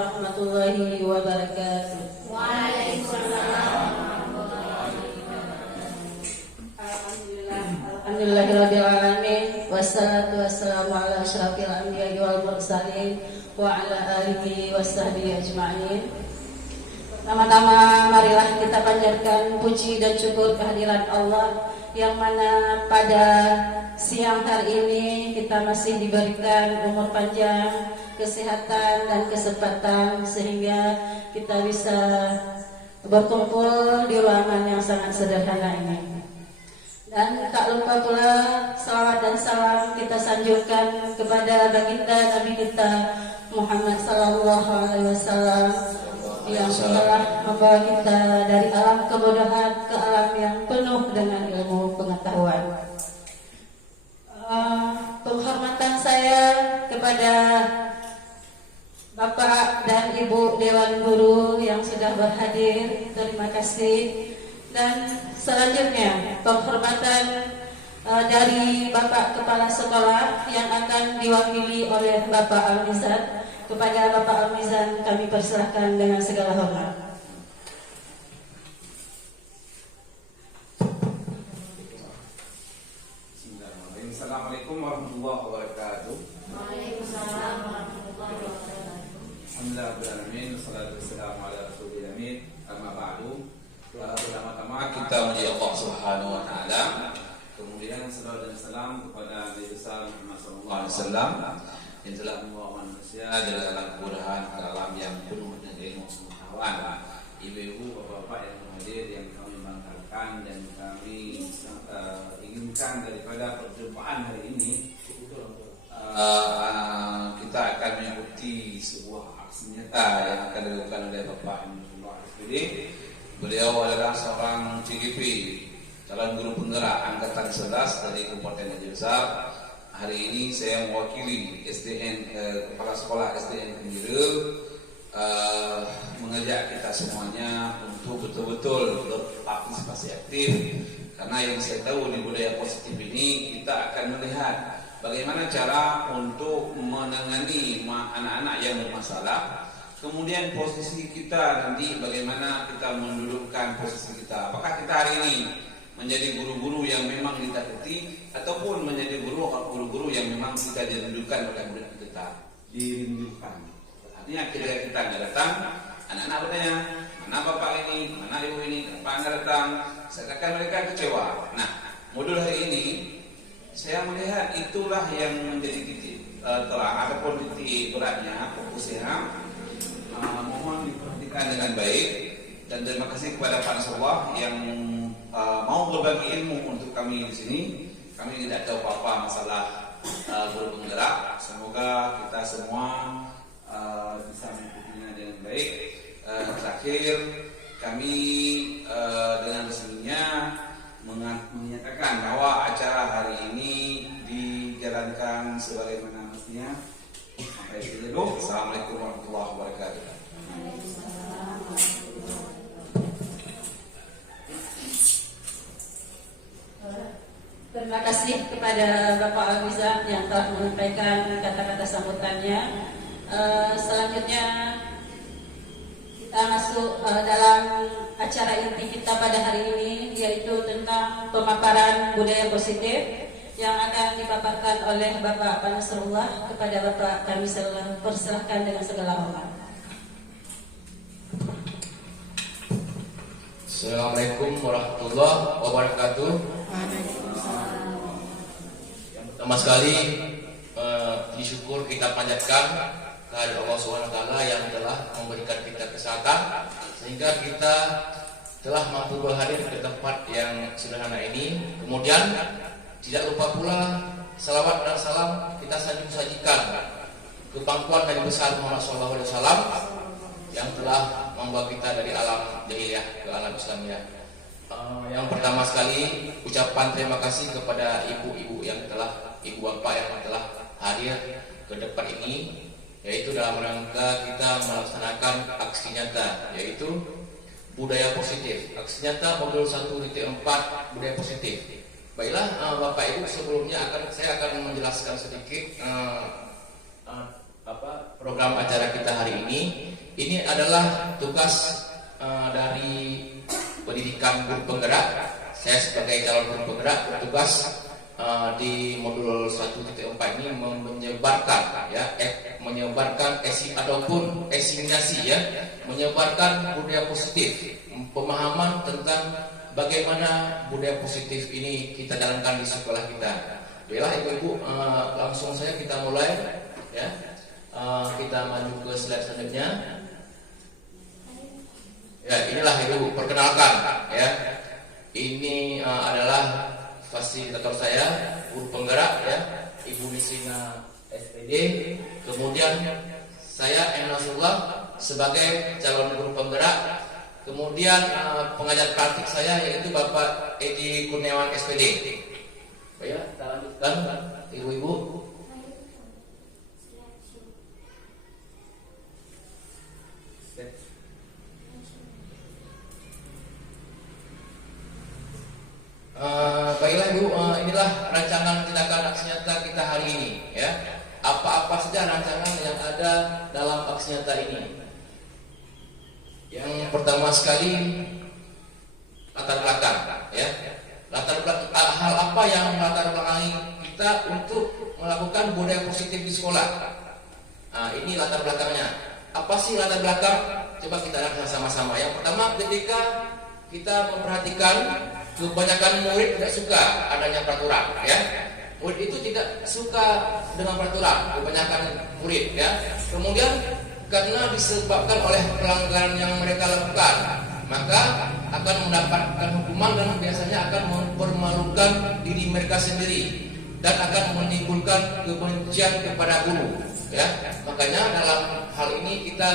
warahmatullahi wabarakatuh. Waalaikumsalam. Alhamdulillahirabbil alamin wassalatu wassalamu ala asyrafil anbiya'i wal mursalin wa ala alihi washabbihi ajma'in. Pertama-tama marilah kita panjatkan puji dan syukur kehadiran Allah yang mana pada siang hari ini kita masih diberikan umur panjang, kesehatan dan kesempatan sehingga kita bisa berkumpul di ruangan yang sangat sederhana ini. Dan tak lupa pula salawat dan salam kita sanjurkan kepada baginda Nabi kita Muhammad sallallahu alaihi wasallam yang telah membawa kita dari alam kebodohan ke alam yang penuh dengan ilmu pengetahuan. Penghormatan saya kepada Bapak dan Ibu Dewan Guru yang sudah berhadir, terima kasih. Dan selanjutnya penghormatan dari Bapak Kepala Sekolah yang akan diwakili oleh Bapak Al-Mizan. Kepada Bapak Al-Mizan kami persilahkan dengan segala hormat. Bismillahirrahmanirrahim. Assalamualaikum warahmatullahi wabarakatuh. Waalaikumsalam warahmatullahi wabarakatuh. Alhamdulillahirrahmanirrahim. Wassalatu wassalamu ala rasulil amin. Amma ba'du. Pertama-tama kita memuji Allah Subhanahu wa taala. Kemudian salawat dan salam kepada Nabi besar Muhammad sallallahu alaihi wasallam yang telah membawa manusia dari alam kebodohan ke alam yang penuh dengan ilmu pengetahuan. Ibu-ibu, bapak-bapak yang hadir yang kami banggakan dan kami inginkan daripada perjumpaan hari ini, kita akan mengikuti sebuah aksi nyata yang akan dilakukan oleh Bapak Insyaallah SPD. Beliau adalah seorang CGP, calon guru penggerak angkatan 11 dari Kabupaten Aceh Besar. Hari ini saya mewakili SDN Kepala Sekolah SDN Kemira mengajak kita semuanya untuk betul-betul berpartisipasi aktif, karena yang saya tahu di budaya positif ini kita akan melihat bagaimana cara untuk menangani anak-anak yang bermasalah. Kemudian posisi kita nanti bagaimana kita mendudukkan posisi kita. Apakah kita hari ini menjadi guru-guru yang memang ditakuti ataupun menjadi guru-guru yang memang kita dirindukan oleh murid kita, dirindukan. Artinya ketika kita nggak datang, anak-anak bertanya, mana bapak ini, mana ibu ini, kenapa nggak datang? Seakan mereka kecewa. Nah, modul hari ini saya melihat itulah yang menjadi titik terang ataupun titik beratnya, fokusnya. Mohon diperhatikan dengan baik dan terima kasih kepada Pak Nasrullah yang mau berbagi ilmu untuk kami di sini. Kami tidak tahu apa-apa masalah guru penggerak. Semoga kita semua bisa mengikutinya dengan baik. Terakhir, kami dengan resminya menyatakan bahwa acara hari ini dijalankan sebagaimana mestinya. Sampai di dulu. Assalamualaikum warahmatullahi wabarakatuh. Terima kasih kepada Bapak Al-Mizan yang telah menyampaikan kata-kata sambutannya. Selanjutnya kita masuk dalam acara inti kita pada hari ini, yaitu tentang pemaparan budaya positif yang akan dipaparkan oleh Bapak Nasrullah. Kepada Bapak kami persilahkan dengan segala hormat. Assalamualaikum warahmatullahi wabarakatuh. Yang pertama sekali disyukur kita panjatkan kehadirat Allah SWT yang telah memberikan kita kesehatan sehingga kita telah mampu berhadir ke tempat yang sederhana ini. Kemudian tidak lupa pula salawat dan salam kita sajikan ke pangkuan Nabi besar Muhammad SAW yang telah membawa kita dari alam jahiliyah ke alam Islamiyah. Yang pertama sekali ucapan terima kasih kepada ibu-ibu yang telah, ibu bapak yang telah hadir ke depan ini, yaitu dalam rangka kita melaksanakan aksi nyata, yaitu budaya positif. Aksi nyata modul 1.4 budaya positif. Baiklah Bapak Ibu, sebelumnya saya akan menjelaskan sedikit program acara kita hari ini. Ini adalah tugas dari pendidikan guru penggerak. Saya sebagai calon guru penggerak bertugas di modul 1.4 ini menyebarkan ataupun esinasi ya, menyebarkan budaya positif, pemahaman tentang bagaimana budaya positif ini kita jalankan di sekolah kita. Baiklah ibu-ibu, langsung saja kita mulai ya. Kita maju ke slide selanjutnya. Ya, inilah ibu perkenalkan ya. Ini adalah fasilitator saya, guru penggerak ya, Ibu Nisina SPD. Kemudian saya M. Nasrullah sebagai calon guru penggerak. Kemudian pengajar praktik saya yaitu Bapak Edi Kurniawan SPD. Ya, kita lanjutkan ibu-ibu. Baiklah ibu, inilah rancangan tindakan aksi nyata kita hari ini ya. Apa-apa saja rancangan yang ada dalam aksi nyata ini. Yang pertama sekali latar belakang ya. Latar belakang hal apa yang melatar belakangi kita untuk melakukan budaya positif di sekolah. Ini latar belakangnya. Apa sih latar belakang? Coba kita lihat sama-sama. Yang pertama, ketika kita memperhatikan kebanyakan murid tidak suka adanya peraturan ya. Murid itu tidak suka dengan peraturan, kebanyakan murid ya. Kemudian karena disebabkan oleh pelanggaran yang mereka lakukan, maka akan mendapatkan hukuman dan biasanya akan mempermalukan diri mereka sendiri dan akan menimbulkan kebencian kepada guru ya. Makanya dalam hal ini kita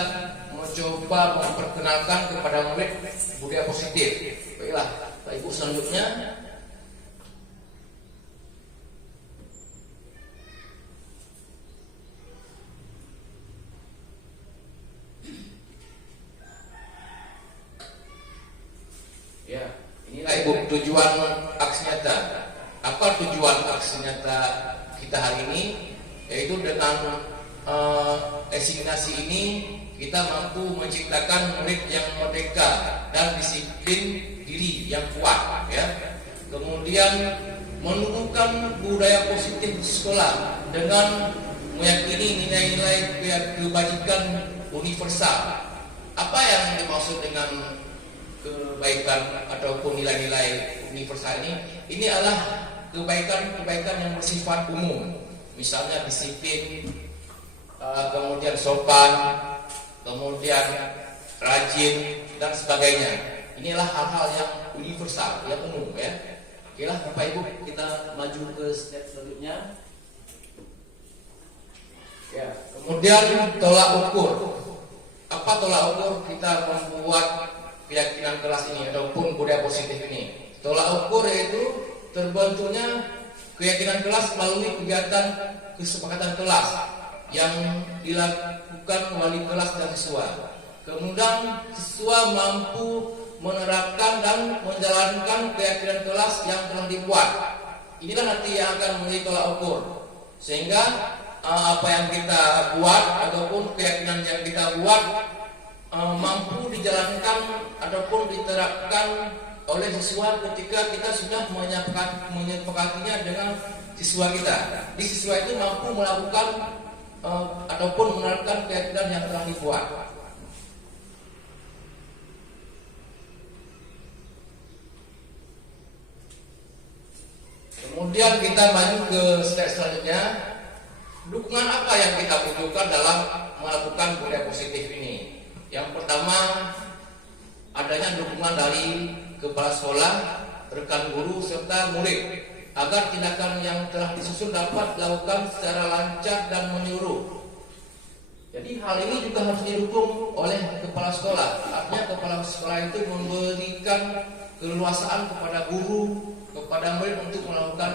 mencoba memperkenalkan kepada murid budaya positif. Baiklah, Pak Ibu selanjutnya. Ya, inilah Ibu tujuan aksi nyata. Apa tujuan aksi nyata kita hari ini? Yaitu dengan esinasi ini kita mampu menciptakan murid yang merdeka dan disiplin diri yang kuat ya. Kemudian menumbuhkan budaya positif di sekolah dengan meyakini nilai-nilai kebajikan universal. Apa yang dimaksud dengan kebaikan ataupun nilai-nilai universal ini? Ini adalah kebaikan-kebaikan yang bersifat umum. Misalnya disiplin, kemudian sopan, kemudian rajin dan sebagainya. Inilah hal-hal yang universal, yang umum ya. Okelah Bapak Ibu, kita maju ke step selanjutnya. Ya, kemudian tolak ukur. Apa tolak ukur kita membuat keyakinan kelas ini ataupun budaya positif ini? Tolak ukur yaitu terbentuknya keyakinan kelas melalui kegiatan kesepakatan kelas yang dilakukan wali kelas dan siswa. Kemudian siswa mampu menerapkan dan menjalankan keyakinan kelas yang telah dibuat. Inilah nanti yang akan menjadi tolak ukur. Sehingga apa yang kita buat ataupun keyakinan yang kita buat mampu dijalankan ataupun diterapkan oleh siswa ketika kita sudah menyepakatinya dengan siswa kita. Di siswa itu mampu melakukan ataupun menerapkan keyakinan yang telah dibuat. Kemudian kita maju ke slide selanjutnya. Dukungan apa yang kita butuhkan dalam melakukan budaya positif ini? Yang pertama, adanya dukungan dari kepala sekolah, rekan guru serta murid agar tindakan yang telah disusun dapat dilakukan secara lancar dan menyeluruh. Jadi hal ini juga harus didukung oleh kepala sekolah. Artinya kepala sekolah itu memberikan keleluasaan kepada guru, kepada murid untuk melakukan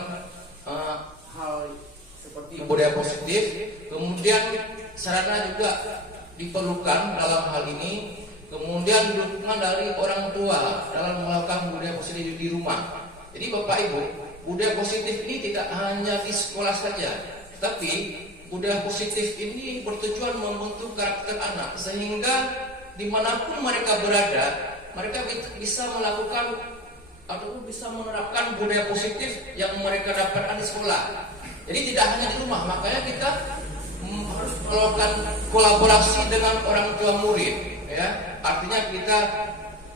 hal seperti budaya positif. Kemudian sarana juga diperlukan dalam hal ini. Kemudian dukungan dari orang tua dalam melakukan budaya positif di rumah. Jadi Bapak Ibu, budaya positif ini tidak hanya di sekolah saja, tapi budaya positif ini bertujuan membentuk karakter anak sehingga dimanapun mereka berada, mereka bisa melakukan atau bisa menerapkan budaya positif yang mereka dapatkan di sekolah. Jadi tidak hanya di rumah, makanya kita harus melakukan kolaborasi dengan orang tua murid. Ya, artinya kita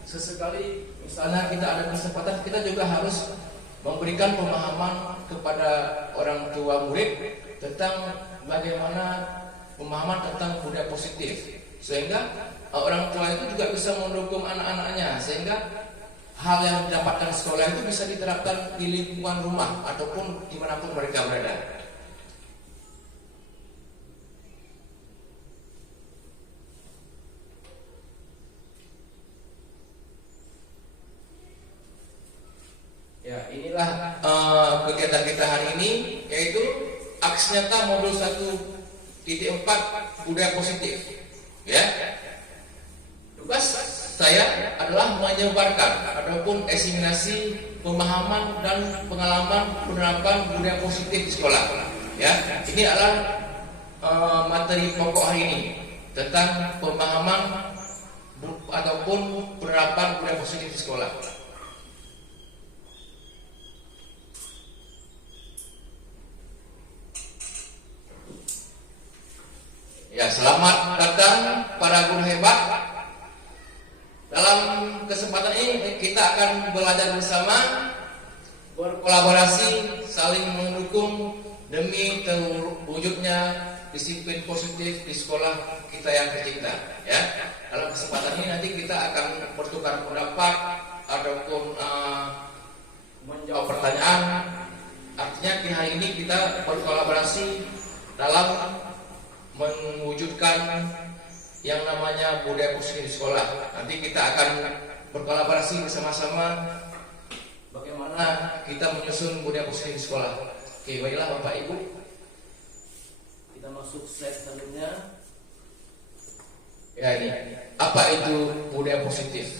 sesekali, misalnya kita ada kesempatan, kita juga harus memberikan pemahaman kepada orang tua murid tentang bagaimana pemahaman tentang budaya positif, sehingga orang tua itu juga bisa mendukung anak-anaknya, sehingga hal yang didapatkan di sekolah itu bisa diterapkan di lingkungan rumah ataupun dimanapun mereka berada. Ya, inilah kegiatan kita hari ini, yaitu aksi nyata modul 1.4 budaya positif. Ya, tugas saya adalah menyebarkan ataupun esimulasi pemahaman dan pengalaman penerapan budaya positif di sekolah. Ya, ini adalah materi pokok hari ini tentang pemahaman ataupun penerapan budaya positif di sekolah. Ya, selamat datang para guru hebat. Dalam kesempatan ini kita akan belajar bersama, berkolaborasi, saling mendukung demi terwujudnya disiplin positif di sekolah kita yang tercinta. Ya, dalam kesempatan ini nanti kita akan bertukar pendapat ataupun menjawab pertanyaan. Artinya di hari ini kita berkolaborasi dalam mewujudkan yang namanya budaya positif di sekolah. Nanti kita akan berkolaborasi bersama-sama bagaimana kita menyusun budaya positif di sekolah. Oke, baiklah Bapak Ibu, kita masuk slide selanjutnya. Ya, ini apa itu budaya positif?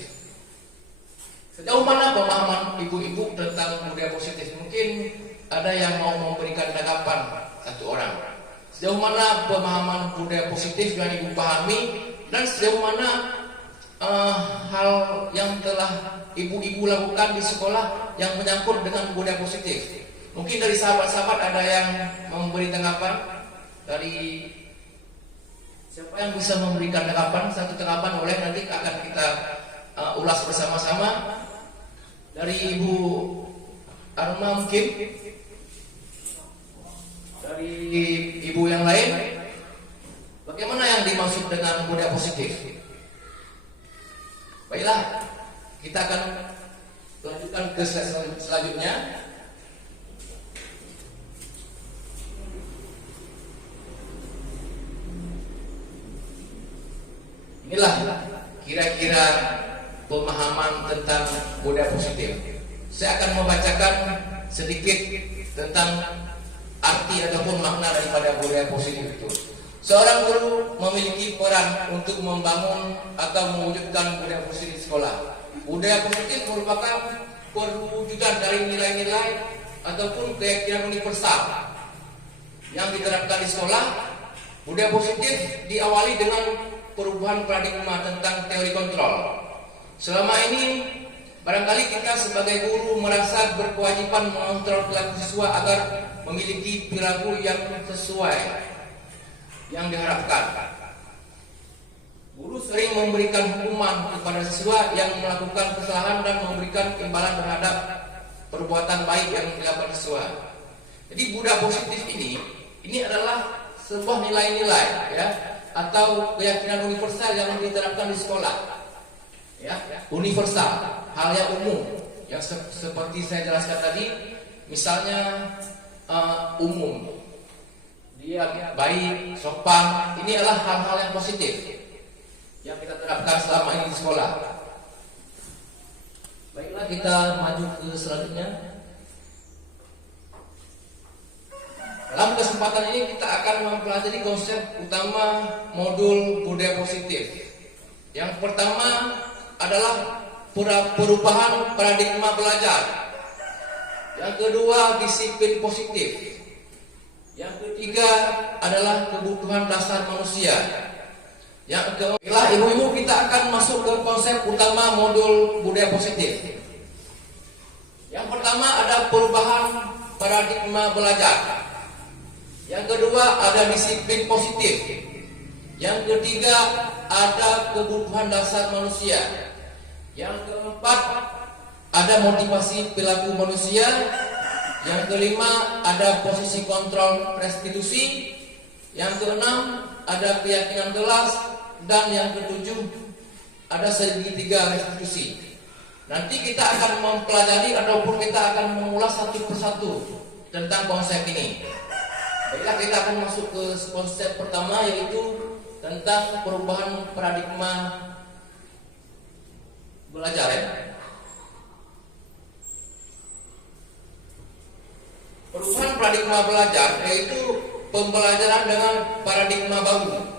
Sejauh mana pemahaman ibu-ibu tentang budaya positif? Mungkin ada yang mau memberikan tanggapan satu orang. Sejauh mana pemahaman budaya positif yang ibu pahami, dan sejauh mana hal yang telah ibu-ibu lakukan di sekolah yang menyangkut dengan budaya positif. Mungkin dari sahabat-sahabat ada yang memberi tanggapan. Dari siapa yang bisa memberikan tanggapan? Satu tanggapan boleh, nanti akan kita ulas bersama-sama. Dari Ibu Arma mungkin, dari ibu yang lain, bagaimana yang dimaksud dengan budaya positif? Baiklah, kita akan lanjutkan ke slide selanjutnya. Inilah kira-kira pemahaman tentang budaya positif. Saya akan membacakan sedikit tentang arti ataupun makna daripada budaya positif itu. Seorang guru memiliki peran untuk membangun atau mewujudkan budaya positif di sekolah. Budaya positif merupakan perwujudan dari nilai-nilai ataupun keyakinan universal yang diterapkan di sekolah. Budaya positif diawali dengan perubahan paradigma tentang teori kontrol. Selama ini barangkali kita sebagai guru merasa berkewajiban mengontrol perilaku siswa agar memiliki perilaku yang sesuai yang diharapkan. Guru sering memberikan hukuman kepada siswa yang melakukan kesalahan dan memberikan imbalan terhadap perbuatan baik yang dilakukan siswa. Jadi budaya positif ini adalah sebuah nilai-nilai, ya, atau keyakinan universal yang diterapkan di sekolah. Ya, universal, hal yang umum yang seperti saya jelaskan tadi, misalnya umum, dia baik, sopan, ini adalah hal-hal yang positif yang kita terapkan selama ini di sekolah. Baiklah, kita maju ke selanjutnya. Dalam kesempatan ini kita akan mempelajari konsep utama modul budaya positif. Yang pertama adalah perubahan paradigma belajar. Yang kedua, disiplin positif. Yang ketiga adalah kebutuhan dasar manusia. Yang keempat, ibu-ibu, kita akan masuk ke konsep utama modul budaya positif. Yang pertama ada perubahan paradigma belajar. Yang kedua ada disiplin positif. Yang ketiga ada kebutuhan dasar manusia. Yang keempat ada motivasi perilaku manusia. Yang kelima ada posisi kontrol restitusi. Yang keenam ada keyakinan kelas. Dan yang ketujuh ada segitiga restitusi. Nanti kita akan mempelajari ataupun kita akan mengulas satu persatu tentang konsep ini. Baiklah, kita akan masuk ke konsep pertama, yaitu tentang perubahan paradigma belajar, ya. Perubahan paradigma belajar yaitu pembelajaran dengan paradigma baru.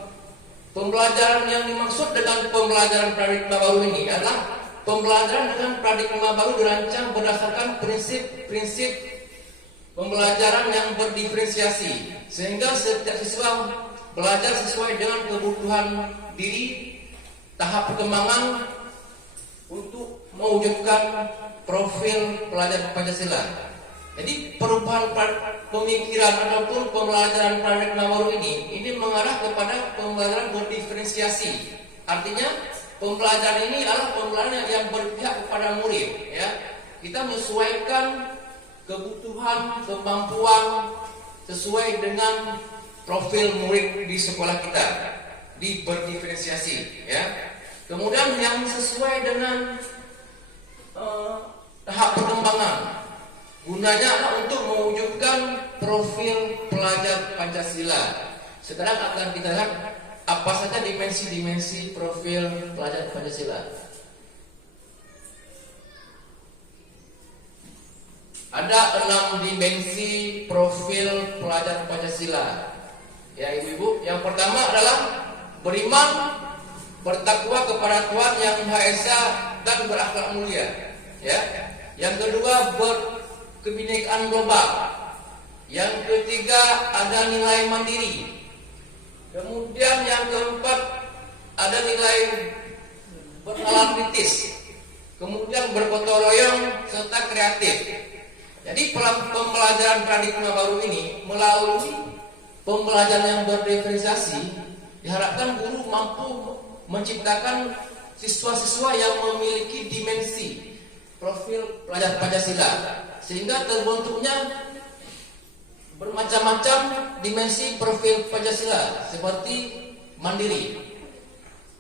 Pembelajaran yang dimaksud dengan pembelajaran paradigma baru ini adalah pembelajaran dengan paradigma baru dirancang berdasarkan prinsip-prinsip pembelajaran yang berdiferensiasi, sehingga setiap siswa belajar sesuai dengan kebutuhan diri, tahap perkembangan untuk mewujudkan profil pelajar Pancasila. Jadi perubahan pemikiran ataupun pembelajaran paradigma baru ini mengarah kepada pembelajaran berdiferensiasi. Artinya pembelajaran ini adalah pembelajaran yang berpihak kepada murid, ya. Kita menyesuaikan kebutuhan, kemampuan sesuai dengan profil murid di sekolah kita, di berdiferensiasi, ya. Kemudian yang sesuai dengan tahap perkembangan, gunanya adalah untuk mewujudkan profil pelajar Pancasila. Sekarang akan kita lihat apa saja dimensi-dimensi profil pelajar Pancasila. Ada 6 dimensi profil pelajar Pancasila. Ya, ibu-ibu, yang pertama adalah beriman, bertakwa kepada Tuhan yang Maha Esa dan berakhlak mulia. Ya. Yang kedua, berkebinekaan global. Yang ketiga, ada nilai mandiri. Kemudian yang keempat, ada nilai bernalar kritis. Kemudian bergotong royong serta kreatif. Jadi pembelajaran paradigma baru ini melalui pembelajaran yang berdiferensiasi, diharapkan guru mampu menciptakan siswa-siswa yang memiliki dimensi profil pelajar Pancasila, sehingga terbentuknya bermacam-macam dimensi profil Pancasila seperti mandiri.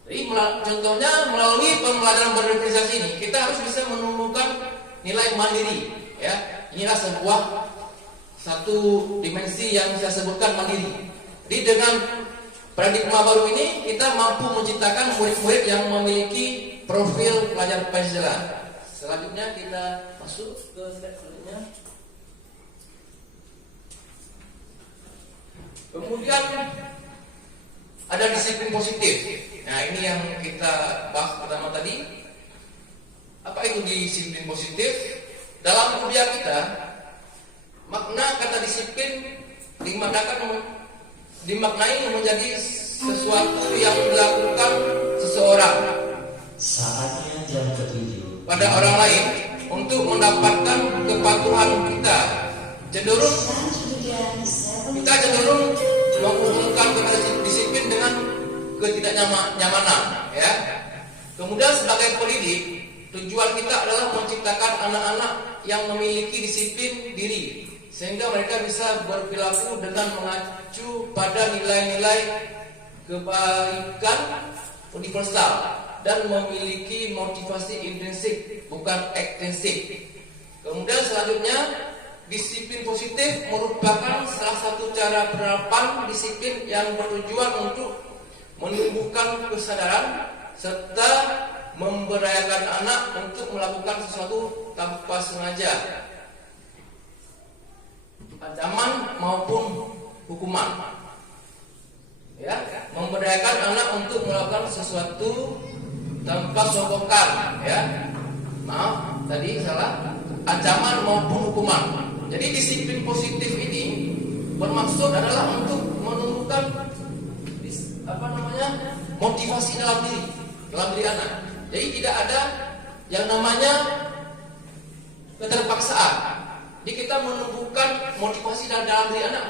Jadi contohnya melalui pembelajaran berdiferensiasi ini kita harus bisa menumbuhkan nilai mandiri, ya. Inilah satu dimensi yang saya sebutkan, mandiri. Jadi dengan paradigma baru ini kita mampu menciptakan murid-murid yang memiliki profil pelajar Pancasila. Selanjutnya kita masuk ke slide selanjutnya. Kemudian ada disiplin positif. Nah, ini yang kita bahas pertama tadi. Apa itu disiplin positif? Dalam kuliah kita, makna kata disiplin dimaknai menjadi sesuatu yang dilakukan seseorang Saatnya jam ke-7 pada orang lain untuk mendapatkan kepatuhan kita. Kita cenderung menghubungkan kata disiplin dengan ketidaknyamanan, ya. Kemudian sebagai pendidik, tujuan kita adalah menciptakan anak-anak yang memiliki disiplin diri, sehingga mereka bisa berperilaku dengan mengacu pada nilai-nilai kebaikan universal dan memiliki motivasi intrinsik bukan ekstrinsik. Kemudian selanjutnya, disiplin positif merupakan salah satu cara penerapan disiplin yang bertujuan untuk menumbuhkan kesadaran serta memberdayakan anak untuk melakukan sesuatu tanpa sengaja, ancaman maupun hukuman. Ya, memberdayakan anak untuk melakukan sesuatu tanpa sogokan, ya. Maaf, tadi salah. Ancaman maupun hukuman. Jadi disiplin positif ini bermaksud adalah untuk menumbuhkan motivasi dalam diri anak. Jadi tidak ada yang namanya keterpaksaan. Jadi kita menumbuhkan motivasi dalam diri anak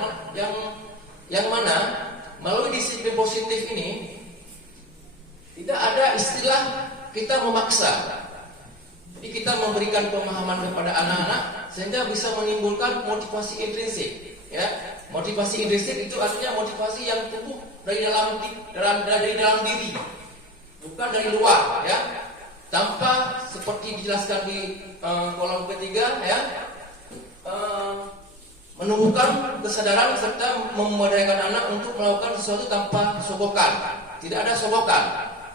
yang mana melalui disiplin positif ini tidak ada istilah kita memaksa. Jadi kita memberikan pemahaman kepada anak-anak sehingga bisa menimbulkan motivasi intrinsik. Ya, motivasi intrinsik itu artinya motivasi yang tumbuh dari dalam diri, bukan dari luar. Ya, tanpa seperti dijelaskan di kolom ketiga, ya, menumbuhkan kesadaran serta memoderkan anak untuk melakukan sesuatu tanpa sogokan. Tidak ada sogokan,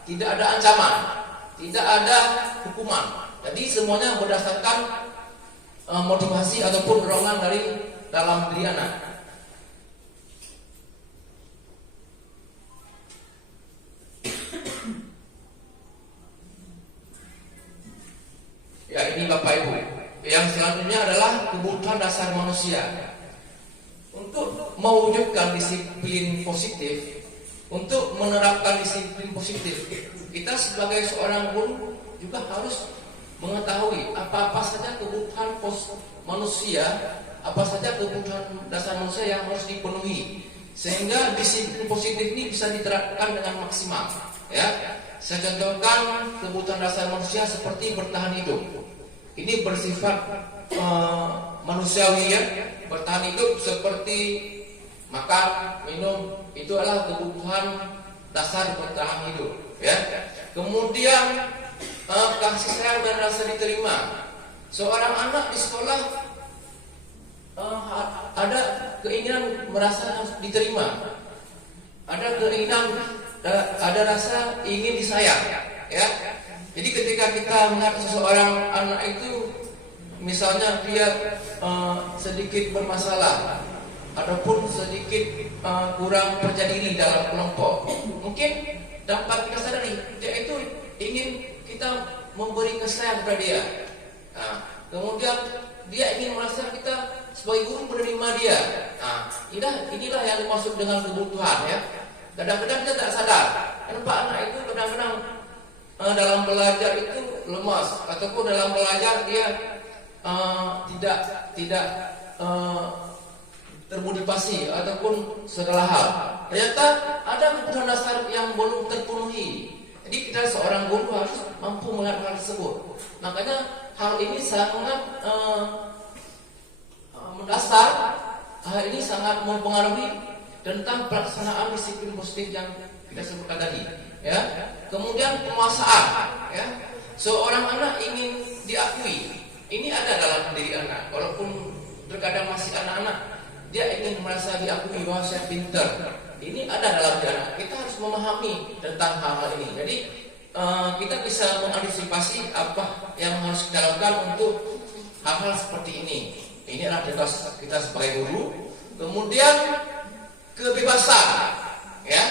tidak ada ancaman, tidak ada hukuman. Jadi semuanya berdasarkan motivasi ataupun dorongan dari dalam diri anak. Ya, ini Bapak Ibu. Yang selanjutnya adalah kebutuhan dasar manusia. Untuk mewujudkan disiplin positif, untuk menerapkan disiplin positif, kita sebagai seorang guru juga harus mengetahui apa-apa saja kebutuhan manusia, apa saja kebutuhan dasar manusia yang harus dipenuhi, sehingga disiplin positif ini bisa diterapkan dengan maksimal. Ya, saya contohkan kebutuhan dasar manusia seperti bertahan hidup. Ini bersifat manusiawi, ya. Bertahan hidup seperti makan, minum, itu adalah kebutuhan dasar bertahan hidup. Ya. Kemudian kasih sayang dan rasa diterima. Seorang anak di sekolah ada keinginan merasa diterima, ada keinginan, ada rasa ingin disayang. Ya. Jadi ketika kita melihat seseorang anak itu, misalnya dia sedikit bermasalah ataupun sedikit kurang percaya diri dalam kelompok, mungkin dapat kita sadari dia itu ingin kita memberi kasih sayang kepada dia. Nah, kemudian dia ingin merasa kita sebagai guru menerima dia. Nah, inilah yang dimaksud dengan kebutuhan, ya. Kadang-kadang kita tak sadar, kenapa anak itu kadang-kadang dalam belajar itu lemas, ataupun dalam belajar dia tidak termotivasi ataupun segala hal. Ternyata ada kebutuhan dasar yang belum terpenuhi. Jadi kita seorang guru harus mampu melihat hal tersebut. Makanya hal ini sangat mendasar. Hal ini sangat mempengaruhi tentang pelaksanaan disiplin positif yang kita sebutkan tadi. Ya. Kemudian penguasaan. Ya. Seorang anak ingin diakui. Ini ada dalam diri anak. Walaupun terkadang masih anak-anak, dia ingin merasa diakui bahwa saya pintar. Ini ada dalam diri anak. Kita harus memahami tentang hal-hal ini. Jadi kita bisa mengantisipasi apa yang harus kita lakukan untuk hal-hal seperti ini. Ini adalah tugas kita sebagai guru. Kemudian kebebasan, ya.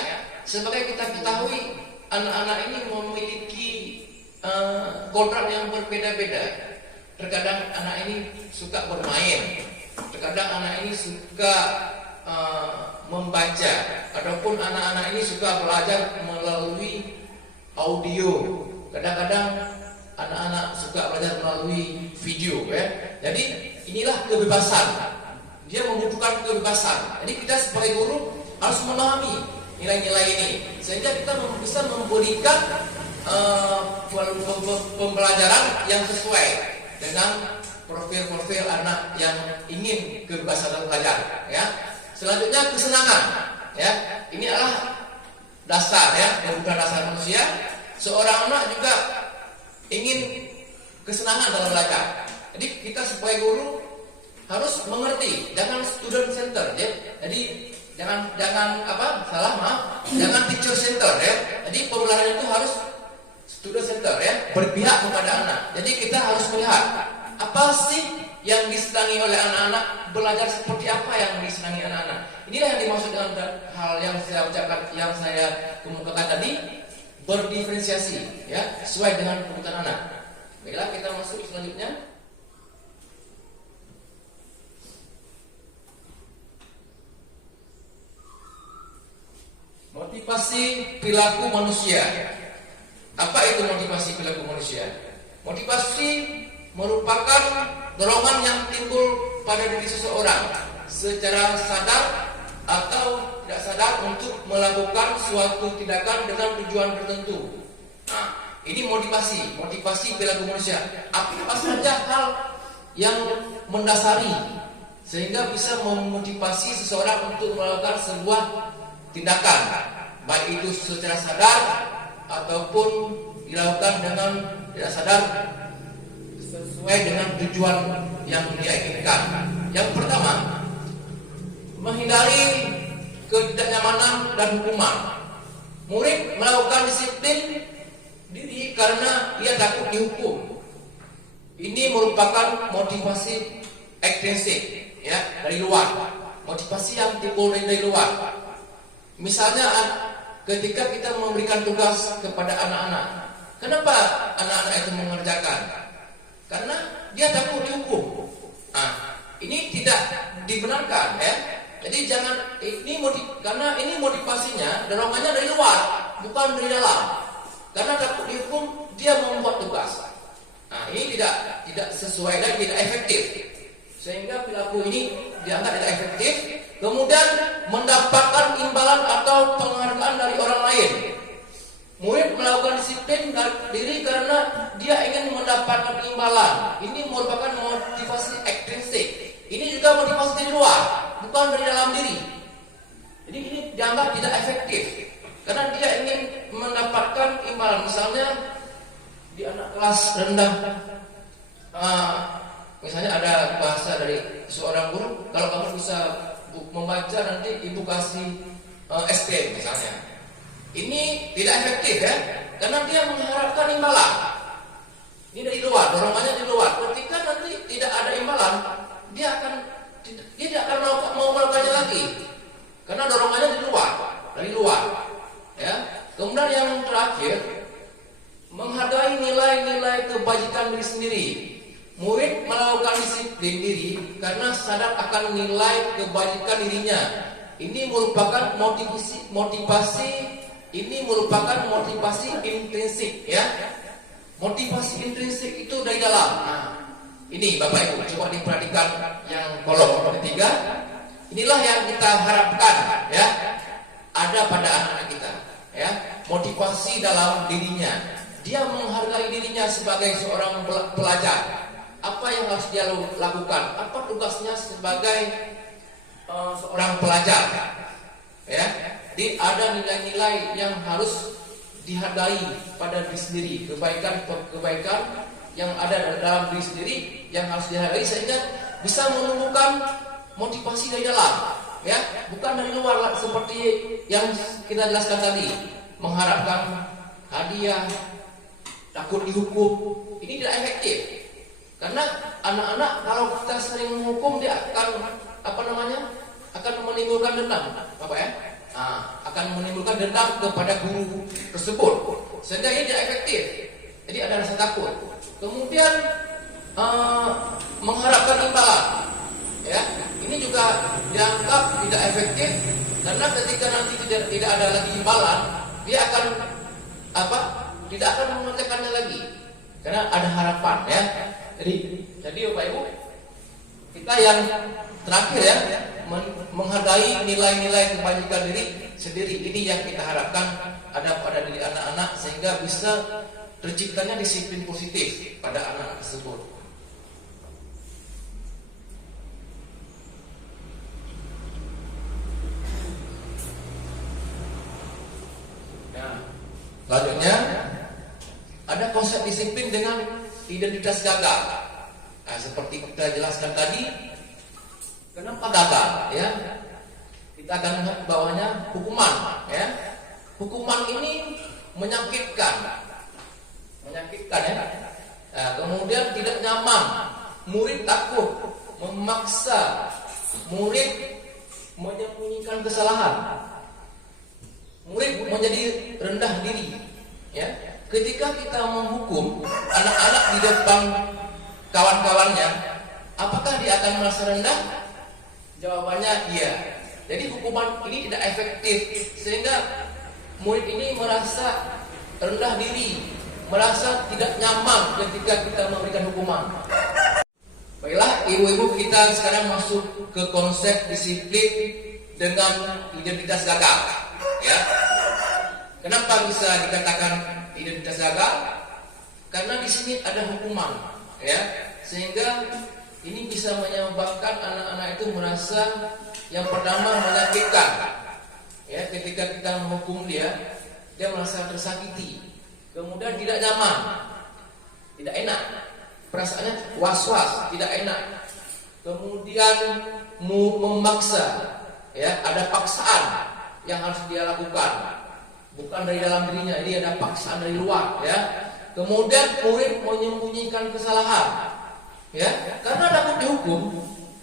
Sebagai kita ketahui, anak-anak ini memiliki kodrat yang berbeda-beda. Terkadang anak ini suka bermain, terkadang anak ini suka membaca, ataupun anak-anak ini suka belajar melalui audio. Kadang-kadang anak-anak suka belajar melalui video, ya. Jadi inilah kebebasan. Dia membutuhkan kebebasan. Jadi kita sebagai guru harus memahami nilai-nilai ini, sehingga kita bisa memberikan pembelajaran yang sesuai dengan profil-profil anak yang ingin kebebasan belajar. Ya. Selanjutnya kesenangan. Ya. Ini adalah dasar, ya, kebutuhan dasar manusia. Seorang anak juga ingin kesenangan dalam belajar. Jadi kita sebagai guru harus mengerti, jangan student center, ya. Jadi jangan jangan teacher center, ya. Jadi pembelajaran itu harus student center, ya, berpihak kepada anak. Jadi kita harus melihat apa sih yang disenangi oleh anak-anak, belajar seperti apa yang disenangi anak-anak. Inilah yang dimaksud dengan hal yang saya ucapkan, yang saya kemukakan tadi, berdiferensiasi, ya, sesuai dengan kebutuhan anak. Baiklah, kita masuk selanjutnya. Motivasi perilaku manusia. Apa itu motivasi perilaku manusia? Motivasi merupakan dorongan yang timbul pada diri seseorang secara sadar atau tidak sadar untuk melakukan suatu tindakan dengan tujuan tertentu. Nah, ini motivasi perilaku manusia. Apa saja hal yang mendasari sehingga bisa memotivasi seseorang untuk melakukan sebuah tindakan, baik itu secara sadar ataupun dilakukan dengan tidak sadar sesuai dengan tujuan yang dia inginkan. Yang pertama, menghindari ketidaknyamanan dan hukuman. Murid melakukan disiplin diri karena ia takut dihukum. Ini merupakan motivasi ekstrinsik, ya, dari luar. Motivasi yang timbul dari luar. Misalnya ketika kita memberikan tugas kepada anak-anak, kenapa anak-anak itu mengerjakan? Karena dia takut dihukum. Nah, ini tidak dibenarkan, ya. Jadi karena ini motivasinya, dorongannya dari luar, bukan dari dalam. Karena takut dihukum, dia membuat tugas. Nah, ini tidak sesuai dan tidak efektif. Sehingga perilaku ini dianggap tidak efektif. Kemudian mendapatkan imbalan atau penghargaan dari orang lain. Murid melakukan disiplin diri karena dia ingin mendapatkan imbalan. Ini merupakan motivasi ekstrinsik. Ini juga motivasi dari luar, bukan dari dalam diri. Jadi ini dianggap tidak efektif karena dia ingin mendapatkan imbalan. Misalnya di anak kelas rendah, misalnya ada bahasa dari seorang guru, kalau kamu bisa membaca nanti ibu kasih SPM misalnya. Ini tidak efektif, ya, karena dia mengharapkan imbalan. Ini dari luar, dorongannya dari luar. Ketika nanti tidak ada imbalan, dia tidak akan mau melakukannya lagi, karena dorongannya dari luar, ya. Kemudian yang terakhir, menghargai nilai-nilai kebajikan diri sendiri. Murid melakukan disiplin diri karena sadar akan nilai kebajikan dirinya. Ini merupakan motivasi intrinsik, ya. Motivasi intrinsik itu dari dalam. Nah, ini Bapak Ibu coba diperhatikan yang kolom ketiga. Inilah yang kita harapkan, ya, ada pada anak-anak kita, ya. Motivasi dalam dirinya. Dia menghargai dirinya sebagai seorang pelajar. Apa yang harus dia lakukan? Apa tugasnya sebagai seorang pelajar? Ya, jadi ada nilai-nilai yang harus dihargai pada diri sendiri, kebaikan yang ada dalam diri sendiri yang harus dihargai sehingga bisa menumbuhkan motivasi dari dalam, ya, bukan dari luar seperti yang kita jelaskan tadi, mengharapkan hadiah, takut dihukum. Ini tidak efektif. Karena anak-anak kalau kita sering menghukum, dia akan menimbulkan dendam, Bapak, ya. Akan menimbulkan dendam kepada guru tersebut, sehingga ini tidak efektif. Jadi ada rasa takut. Kemudian mengharapkan imbalan, ya, ini juga dianggap tidak efektif karena ketika nanti tidak ada lagi imbalan, dia akan tidak akan mengerjakannya lagi karena ada harapan, ya. Jadi Bapak Ibu, kita yang terakhir, ya, menghargai nilai-nilai kebajikan diri sendiri. Ini yang kita harapkan ada pada diri anak-anak sehingga bisa terciptanya disiplin positif pada anak tersebut. Nah, selanjutnya ada konsep disiplin dengan identitas gagal. Nah, seperti kita jelaskan tadi, kenapa gagal, ya? Kita akan lihat bawahnya hukuman, ya. Hukuman ini menyakitkan, ya. Nah, kemudian tidak nyaman, murid takut, memaksa, murid menyembunyikan kesalahan, murid menjadi rendah diri, ya. Ketika kita menghukum anak-anak di depan kawan-kawannya, apakah dia akan merasa rendah? Jawabannya iya. Jadi hukuman ini tidak efektif sehingga murid ini merasa rendah diri, merasa tidak nyaman ketika kita memberikan hukuman. Baiklah, ibu-ibu, kita sekarang masuk ke konsep disiplin dengan identitas gagal. Ya, kenapa bisa dikatakan identitas gagal? Karena di sini ada hukuman, ya, sehingga ini bisa menyebabkan anak-anak itu merasa yang pertama menyakitkan. Ya, ketika kita menghukum dia merasa tersakiti, kemudian tidak nyaman, tidak enak, perasaannya was-was, tidak enak, kemudian memaksa, ya, ada paksaan yang harus dia lakukan, bukan dari dalam dirinya, ini ada paksaan dari luar, ya. Kemudian murid menyembunyikan kesalahan, ya, karena takut dihukum,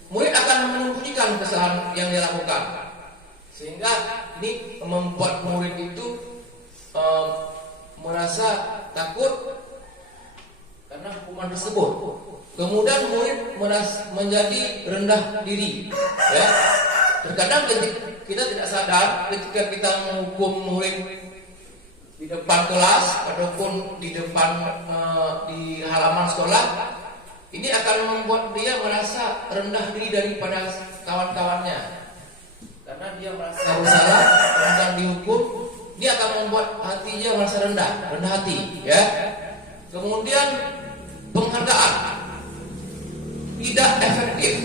murid akan menyembunyikan kesalahan yang dia lakukan, sehingga ini membuat murid itu merasa takut karena hukuman tersebut. Kemudian murid menjadi rendah diri, ya. Terkadang kita tidak sadar ketika kita menghukum murid di depan kelas ataupun di depan di halaman sekolah, ini akan membuat dia merasa rendah diri daripada kawan-kawannya. Karena dia merasa bersalah, kemudian dihukum, dia akan membuat hatinya merasa rendah hati, ya. Kemudian penghargaan tidak efektif.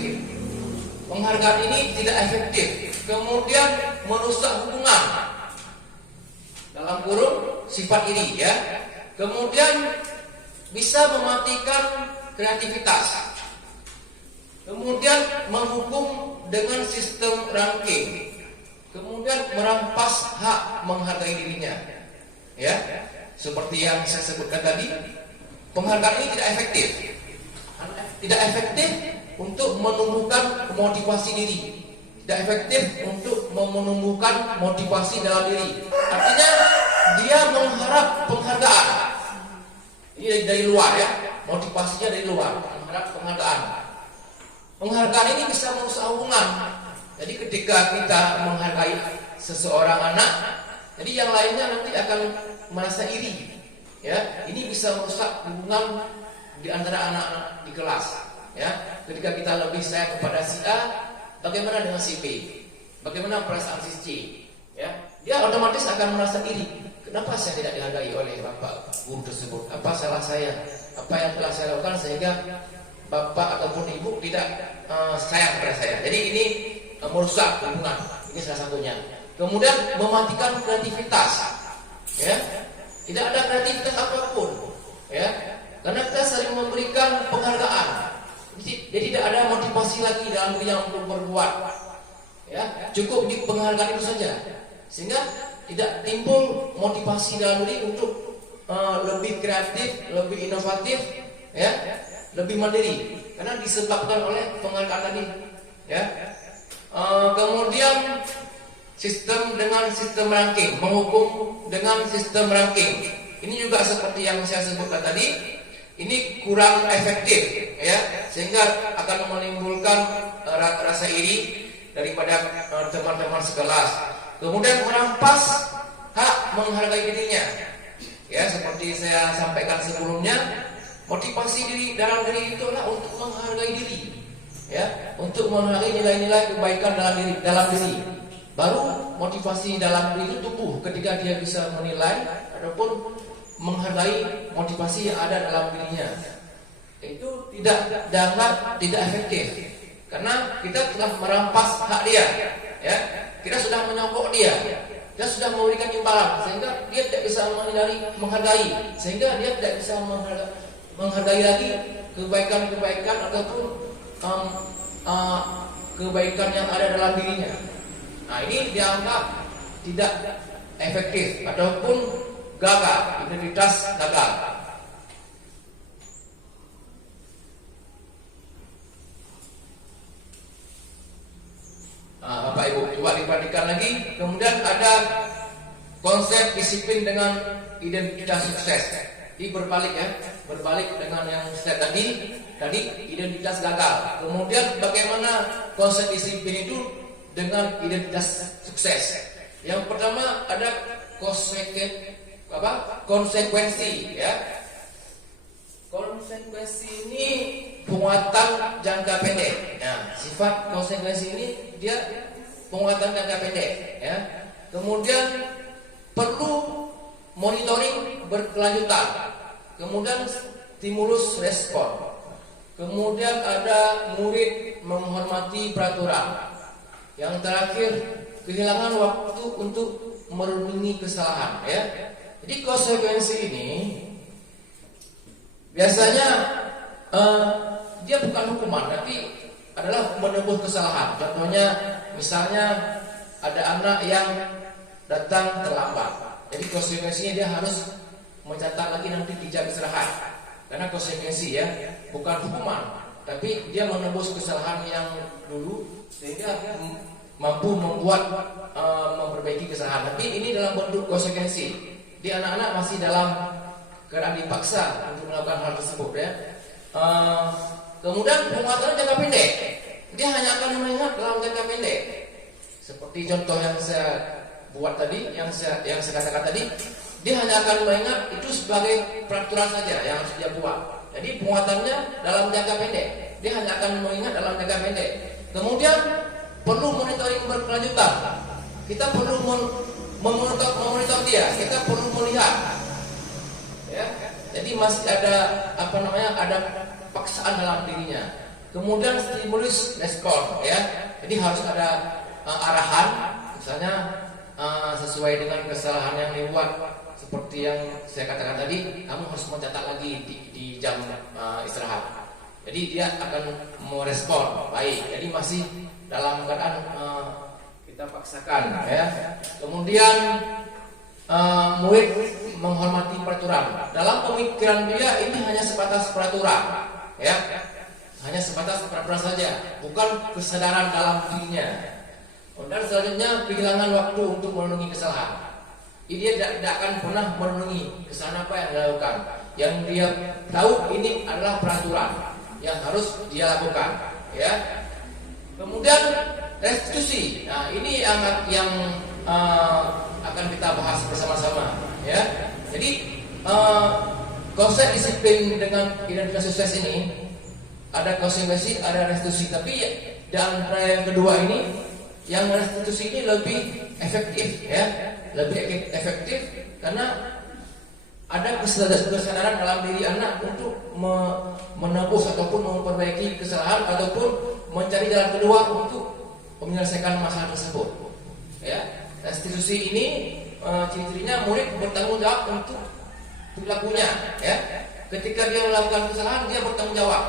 Penghargaan ini tidak efektif. Kemudian merusak hubungan. Dalam kurung sifat ini, ya. Kemudian bisa mematikan kreativitas. Kemudian menghukum dengan sistem ranking. Kemudian merampas hak menghargai dirinya, ya. Seperti yang saya sebutkan tadi, penghargaan ini tidak efektif. Tidak efektif untuk menumbuhkan motivasi diri. Tidak efektif untuk menumbuhkan motivasi dalam diri. Artinya dia mengharap penghargaan. Ini dari luar, ya. Motivasinya dari luar, mengharap penghargaan. Penghargaan ini bisa merusak hubungan. Jadi ketika kita menghargai seseorang anak, jadi yang lainnya nanti akan merasa iri, ya. Ini bisa merusak hubungan di antara anak-anak di kelas, ya. Ketika kita lebih sayang kepada si A, bagaimana dengan si B? Bagaimana perasaan si C? Ya, dia otomatis akan merasa iri. Kenapa saya tidak dihargai oleh bapak guru tersebut? Apa salah saya? Apa yang telah saya lakukan sehingga bapak ataupun ibu tidak sayang kepada saya? Jadi ini merusak hubungan. Ini salah satunya. Kemudian mematikan kreativitas, ya. Tidak ada kreativitas apapun, ya. Karena kita sering memberikan penghargaan, jadi tidak ada motivasi lagi dalam dirinya untuk berbuat, ya. Cukup di penghargaan itu saja, sehingga tidak timbul motivasi dalam diri untuk lebih kreatif, lebih inovatif, ya, lebih mandiri, karena disebabkan oleh penghargaan tadi, ya. Kemudian sistem dengan sistem ranking, menghukum dengan sistem ranking. Ini juga seperti yang saya sebutkan tadi, ini kurang efektif, ya, sehingga akan menimbulkan rasa iri daripada teman-teman sekelas. Kemudian merampas hak menghargai dirinya, ya, seperti saya sampaikan sebelumnya, motivasi diri dalam diri itu adalah untuk menghargai diri, ya, untuk menghargai nilai-nilai kebaikan dalam diri. Baru motivasi dalam diri itu tumbuh ketika dia bisa menilai ataupun menghargai motivasi yang ada dalam dirinya. Itu tidak dianggap tidak efektif karena kita telah merampas hak dia, ya. Kita sudah menyogok dia, kita sudah memberikan imbalan sehingga dia tidak bisa menghargai, sehingga dia tidak bisa menghargai lagi kebaikan-kebaikan ataupun kebaikan yang ada dalam dirinya. Nah, ini dianggap tidak efektif ataupun gagal, identitas gagal. Nah, Bapak Ibu, coba diperhatikan lagi. Kemudian ada konsep disiplin dengan identitas sukses. Ini berbalik, ya, berbalik dengan yang saya tadi identitas gagal. Kemudian bagaimana konsep disiplin itu dengan identitas sukses? Yang pertama ada konsekuensi ya. Konsekuensi ini penguatan jangka pendek. Nah, sifat konsekuensi ini dia penguatan jangka pendek ya. Kemudian perlu monitoring berkelanjutan. Kemudian stimulus respon. Kemudian ada murid menghormati peraturan. Yang terakhir, kehilangan waktu untuk merenungi kesalahan ya. Jadi konsekuensi ini biasanya dia bukan hukuman, tapi adalah menebus kesalahan. Contohnya, misalnya ada anak yang datang terlambat. Jadi konsekuensinya dia harus mencatat lagi nanti di jam istirahat. Karena konsekuensi ya, bukan hukuman, tapi dia menebus kesalahan yang dulu sehingga mampu membuat memperbaiki kesalahan. Tapi ini dalam bentuk konsekuensi. Di anak-anak masih dalam keadaan dipaksa untuk melakukan hal tersebut ya. Kemudian penguatan jangka pendek, dia hanya akan mengingat dalam jangka pendek. Seperti contoh yang saya buat tadi, yang saya katakan tadi, dia hanya akan mengingat itu sebagai peraturan saja yang harus dia buat. Jadi penguatannya dalam jangka pendek, dia hanya akan mengingat dalam jangka pendek. Kemudian perlu monitoring berkelanjutan. Kita perlu memonitor dia, kita perlu melihat. Ya, jadi masih ada ada paksaan dalam dirinya. Kemudian stimulus respon, ya. Jadi harus ada arahan, misalnya sesuai dengan kesalahan yang dibuat. Seperti yang saya katakan tadi, kamu harus mencatat lagi di jam istirahat. Jadi dia akan merespon baik. Jadi masih dalam keadaan kita paksakan, ya. Kemudian murid menghormati peraturan. Dalam pemikiran dia ini hanya sebatas peraturan, ya. Hanya sebatas peraturan saja, bukan kesadaran dalam dirinya. Dan selanjutnya kehilangan waktu untuk merenungi kesalahan. Dia tidak akan pernah merenungi kesalahan apa yang dilakukan. Yang dia tahu ini adalah peraturan yang harus dia lakukan, ya. Kemudian restitusi. Nah, ini yang akan kita bahas bersama-sama, ya. Jadi konsep disiplin dengan identitas sukses ini ada konsekuensi, ada restitusi. Tapi dan yang kedua ini, yang restitusi ini lebih efektif, ya. Lebih efektif karena ada kesadaran dalam diri anak untuk menebus ataupun memperbaiki kesalahan ataupun mencari jalan kedua untuk menyelesaikan masalah tersebut. Ya, restitusi ini ciri-cirinya murid bertanggung jawab untuk perilakunya. Ya, ketika dia melakukan kesalahan dia bertanggung jawab.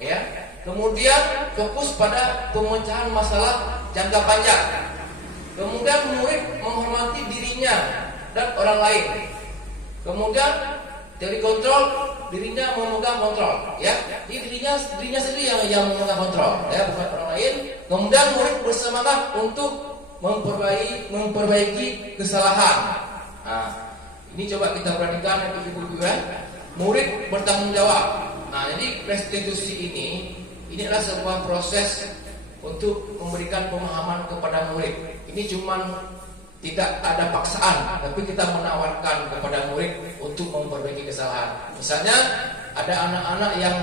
Ya, kemudian fokus pada pemecahan masalah jangka panjang. Kemudian murid menghormati dirinya dan orang lain. Kemudian dari kontrol, dirinya memegang kontrol, ya. Jadi dirinya sendiri yang memegang kontrol, ya, bukan orang lain. Kemudian murid bersemangat untuk memperbaiki kesalahan. Nah, ini coba kita perhatikan ibu-ibu, ya. Murid bertanggung jawab. Nah, jadi restitusi ini adalah sebuah proses untuk memberikan pemahaman kepada murid. Ini cuma tidak ada paksaan, tapi kita menawarkan kepada murid untuk memperbaiki kesalahan. Misalnya ada anak-anak yang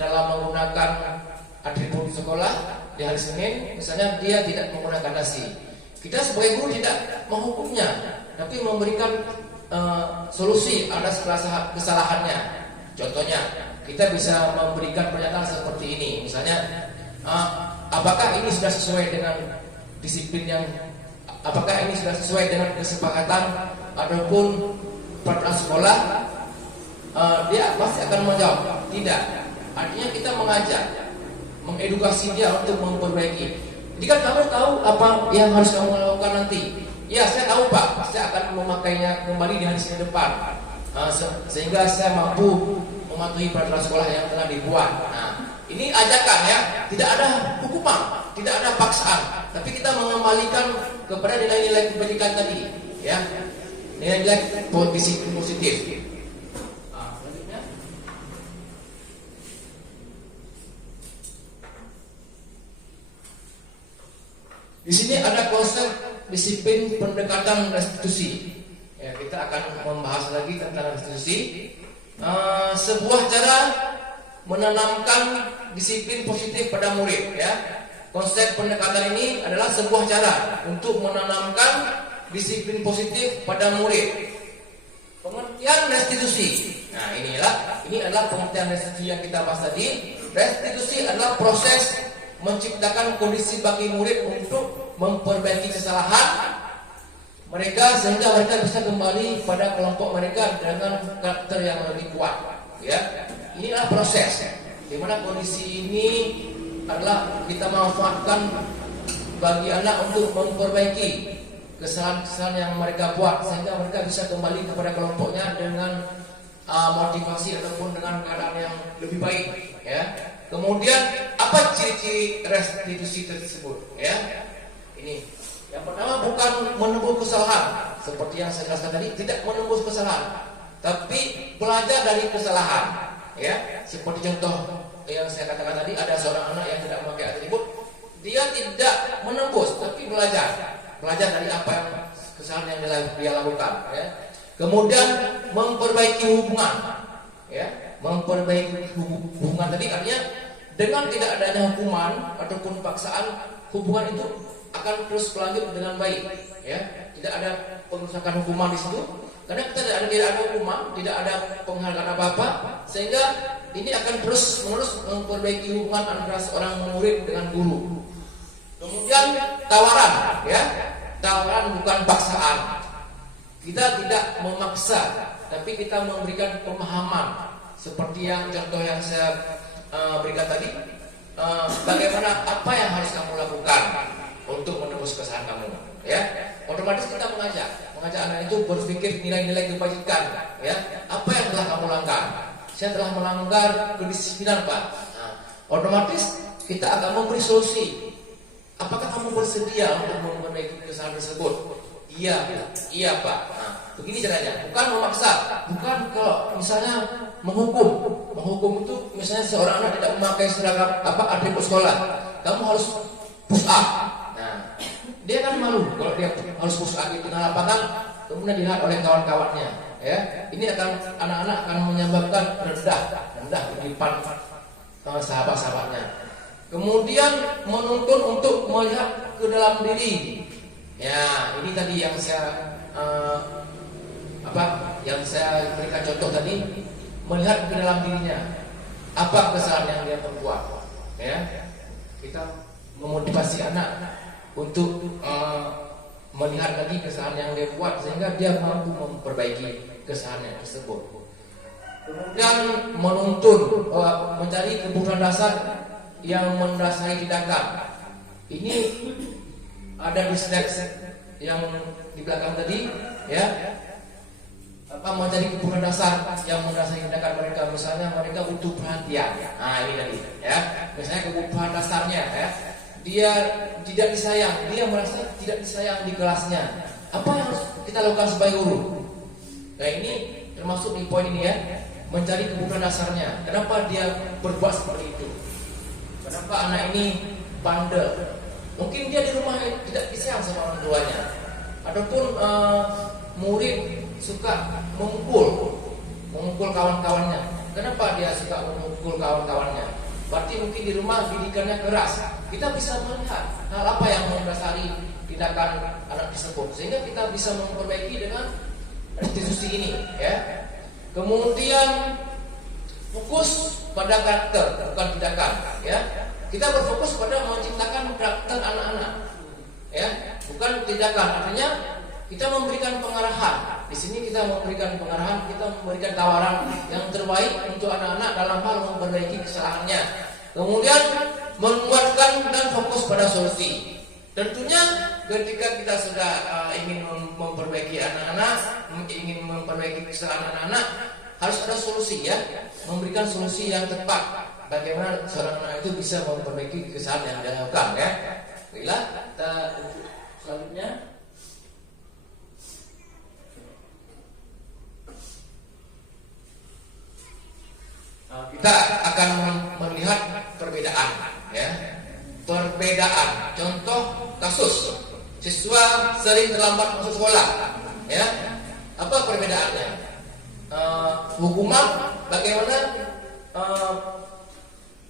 dalam menggunakan atribut sekolah di hari Senin, misalnya dia tidak menggunakan nasi. Kita sebagai guru tidak menghukumnya, tapi memberikan solusi atas kesalahannya. Contohnya, kita bisa memberikan pernyataan seperti ini, misalnya, apakah ini sudah sesuai dengan disiplin apakah ini sudah sesuai dengan kesepakatan ataupun peraturan sekolah? Dia pasti akan menjawab tidak. Artinya kita mengajak, mengedukasi dia untuk memperbaiki. Jadi kan kamu tahu apa yang harus kamu lakukan nanti. Ya, saya tahu Pak, saya akan memakainya kembali di hari Senin depan, sehingga saya mampu mematuhi peraturan sekolah yang telah dibuat. Nah, ini ajakan, ya, tidak ada hukuman, tidak ada paksaan, tapi kita mengembalikan kepada nilai-nilai kebaikan tadi, ya, nilai-nilai positif. Selanjutnya, di sini ada konsep disiplin pendekatan restitusi. Ya, kita akan membahas lagi tentang restitusi. Sebuah cara menanamkan disiplin positif pada murid. Ya, konsep pendekatan ini adalah sebuah cara untuk menanamkan disiplin positif pada murid. Pengertian restitusi. Nah, ini adalah pengertian restitusi yang kita bahas tadi. Restitusi adalah proses menciptakan kondisi bagi murid untuk memperbaiki kesalahan mereka sehingga mereka bisa kembali pada kelompok mereka dengan karakter yang lebih kuat. Ya, ini adalah proses di mana kondisi ini adalah kita manfaatkan bagi anak untuk memperbaiki kesalahan-kesalahan yang mereka buat sehingga mereka bisa kembali kepada kelompoknya dengan motivasi ataupun dengan keadaan yang lebih baik. Ya. Kemudian apa ciri-ciri restitusi tersebut? Ya, ini yang pertama bukan menembus kesalahan seperti yang saya jelaskan tadi, tidak menembus kesalahan, tapi belajar dari kesalahan. Ya, seperti contoh yang saya katakan tadi, ada seorang anak yang tidak memakai atribut, dia tidak menembus, tapi belajar dari apa yang kesalahan yang dia lakukan. Ya. Kemudian memperbaiki hubungan. Ya, memperbaiki hubungan tadi artinya dengan tidak adanya hukuman ataupun paksaan, hubungan itu akan terus berlanjut dengan baik. Ya, tidak ada pengusahaan hukuman di situ, karena kita tidak ada hukuman, tidak ada penghargaan apa-apa, sehingga ini akan terus menerus memperbaiki hubungan antara seorang murid dengan guru. Kemudian tawaran, ya, tawaran bukan paksaan. Kita tidak memaksa, tapi kita memberikan pemahaman seperti yang contoh yang saya berikan tadi. Bagaimana apa yang harus kamu lakukan untuk menembus kesalahan kamu, ya. Otomatis kita mengajak anak itu berpikir nilai-nilai kebajikan, ya. Apa yang telah kamu langgar? Saya telah melanggar kedisiplinan, Pak. Nah, otomatis kita akan memberi solusi. Apakah kamu bersedia untuk memperbaiki kesalahan tersebut? Iya Pak. Nah, begini caranya, bukan memaksa, bukan kalau misalnya menghukum itu misalnya seorang anak tidak memakai seragam atribut sekolah, kamu harus push up. Nah, dia kan malu kalau dia harus push up di tengah lapangan, kemudian dilihat oleh kawan-kawannya. Ya, ini akan anak-anak akan menyebabkan rendah di depan sahabat-sahabatnya. Kemudian menuntun untuk melihat ke dalam diri. Ya, ini tadi yang saya yang saya berikan contoh tadi, melihat ke dalam dirinya apa kesalahan yang dia perbuat. Ya, kita memotivasi anak untuk melihat lagi kesalahan yang dia buat sehingga dia mampu memperbaiki kesalahan tersebut. Kemudian menuntun, mencari kebutuhan dasar yang mendasari tindakan. Ini ada di slide yang di belakang tadi, ya. Mencari kebutuhan dasar yang mendasari tindakan mereka. Misalnya mereka butuh perhatian. Nah, ini tadi, ya. Misalnya kebutuhan dasarnya, ya. Dia tidak disayang, dia merasa tidak disayang di kelasnya. Apa yang harus kita lakukan sebagai guru? Nah, ini termasuk di poin ini, ya. Mencari kebutuhan dasarnya. Kenapa dia berbuat seperti itu? Kenapa anak ini bandel? Mungkin dia di rumah tidak disayang sama orang tuanya, ataupun murid suka memukul kawan-kawannya. Kenapa dia suka memukul kawan-kawannya? Berarti mungkin di rumah didikannya keras. Kita bisa melihat hal apa yang mendasari tindakan anak tersebut, sehingga kita bisa memperbaiki dengan restitusi ini, ya. Kemudian fokus pada karakter, bukan tindakan, ya. Kita berfokus pada menciptakan karakter anak-anak, ya, bukan tindakan. Artinya kita memberikan pengarahan. Di sini kita memberikan pengarahan, kita memberikan tawaran yang terbaik untuk anak-anak dalam hal memperbaiki kesalahannya. Kemudian menguatkan dan fokus pada solusi. Tentunya ketika kita sudah ingin memperbaiki anak-anak, ingin memperbaiki kesalahan anak-anak, harus ada solusi, ya. Memberikan solusi yang tepat. Bagaimana seorang anak itu bisa memperbaiki kesalahan yang dia lakukan, ya. Baiklah, kita untuk selanjutnya. Kita akan melihat perbedaan, ya. Perbedaan. Contoh kasus. siswa sering terlambat masuk sekolah. Ya, apa perbedaannya? Hukuman bagaimana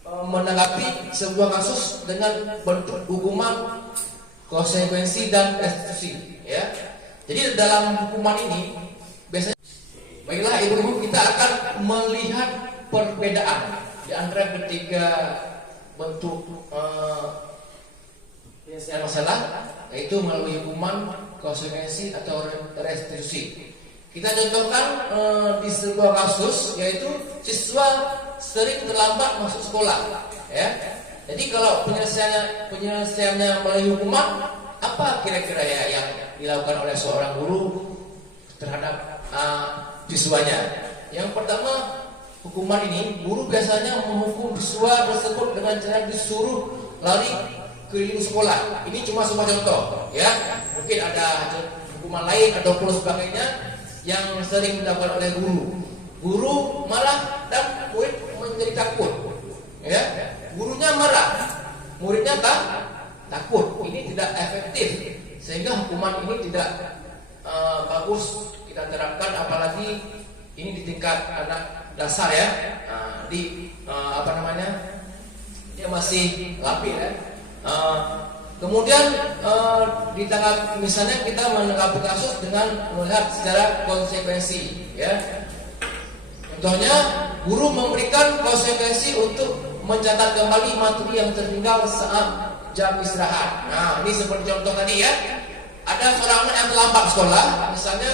menanggapi sebuah kasus dengan bentuk hukuman, konsekuensi dan restitusi. Ya, jadi dalam hukuman ini biasanya, baiklah ibu-ibu, kita akan melihat perbedaan di antara ketiga bentuk penyelesaian masalah, yaitu melalui hukuman, konsekuensi atau restitusi. Kita contohkan di sebuah kasus, yaitu siswa sering terlambat masuk sekolah. Ya, jadi kalau penyelesaiannya melalui hukuman, apa kira-kira ya yang dilakukan oleh seorang guru terhadap siswanya? Yang pertama, hukuman ini guru biasanya menghukum siswa tersebut dengan cara disuruh lari keliling sekolah. Ini cuma sebuah contoh, ya. Mungkin ada hukuman lain ataupun sebagainya yang sering dilakukan oleh guru. Guru marah dan murid menjadi takut. Ya, gurunya marah, muridnya takut. Ini tidak efektif, sehingga hukuman ini tidak bagus kita terapkan, apalagi ini di tingkat anak dasar, ya. Dia masih labil, ya. Kemudian di tengah, misalnya kita menanggapi kasus dengan melihat secara konsekuensi, ya. Contohnya, guru memberikan konsekuensi untuk mencatat kembali materi yang tertinggal saat jam istirahat. Nah, ini seperti contoh tadi, ya. Ada seorang anak yang terlambat sekolah, misalnya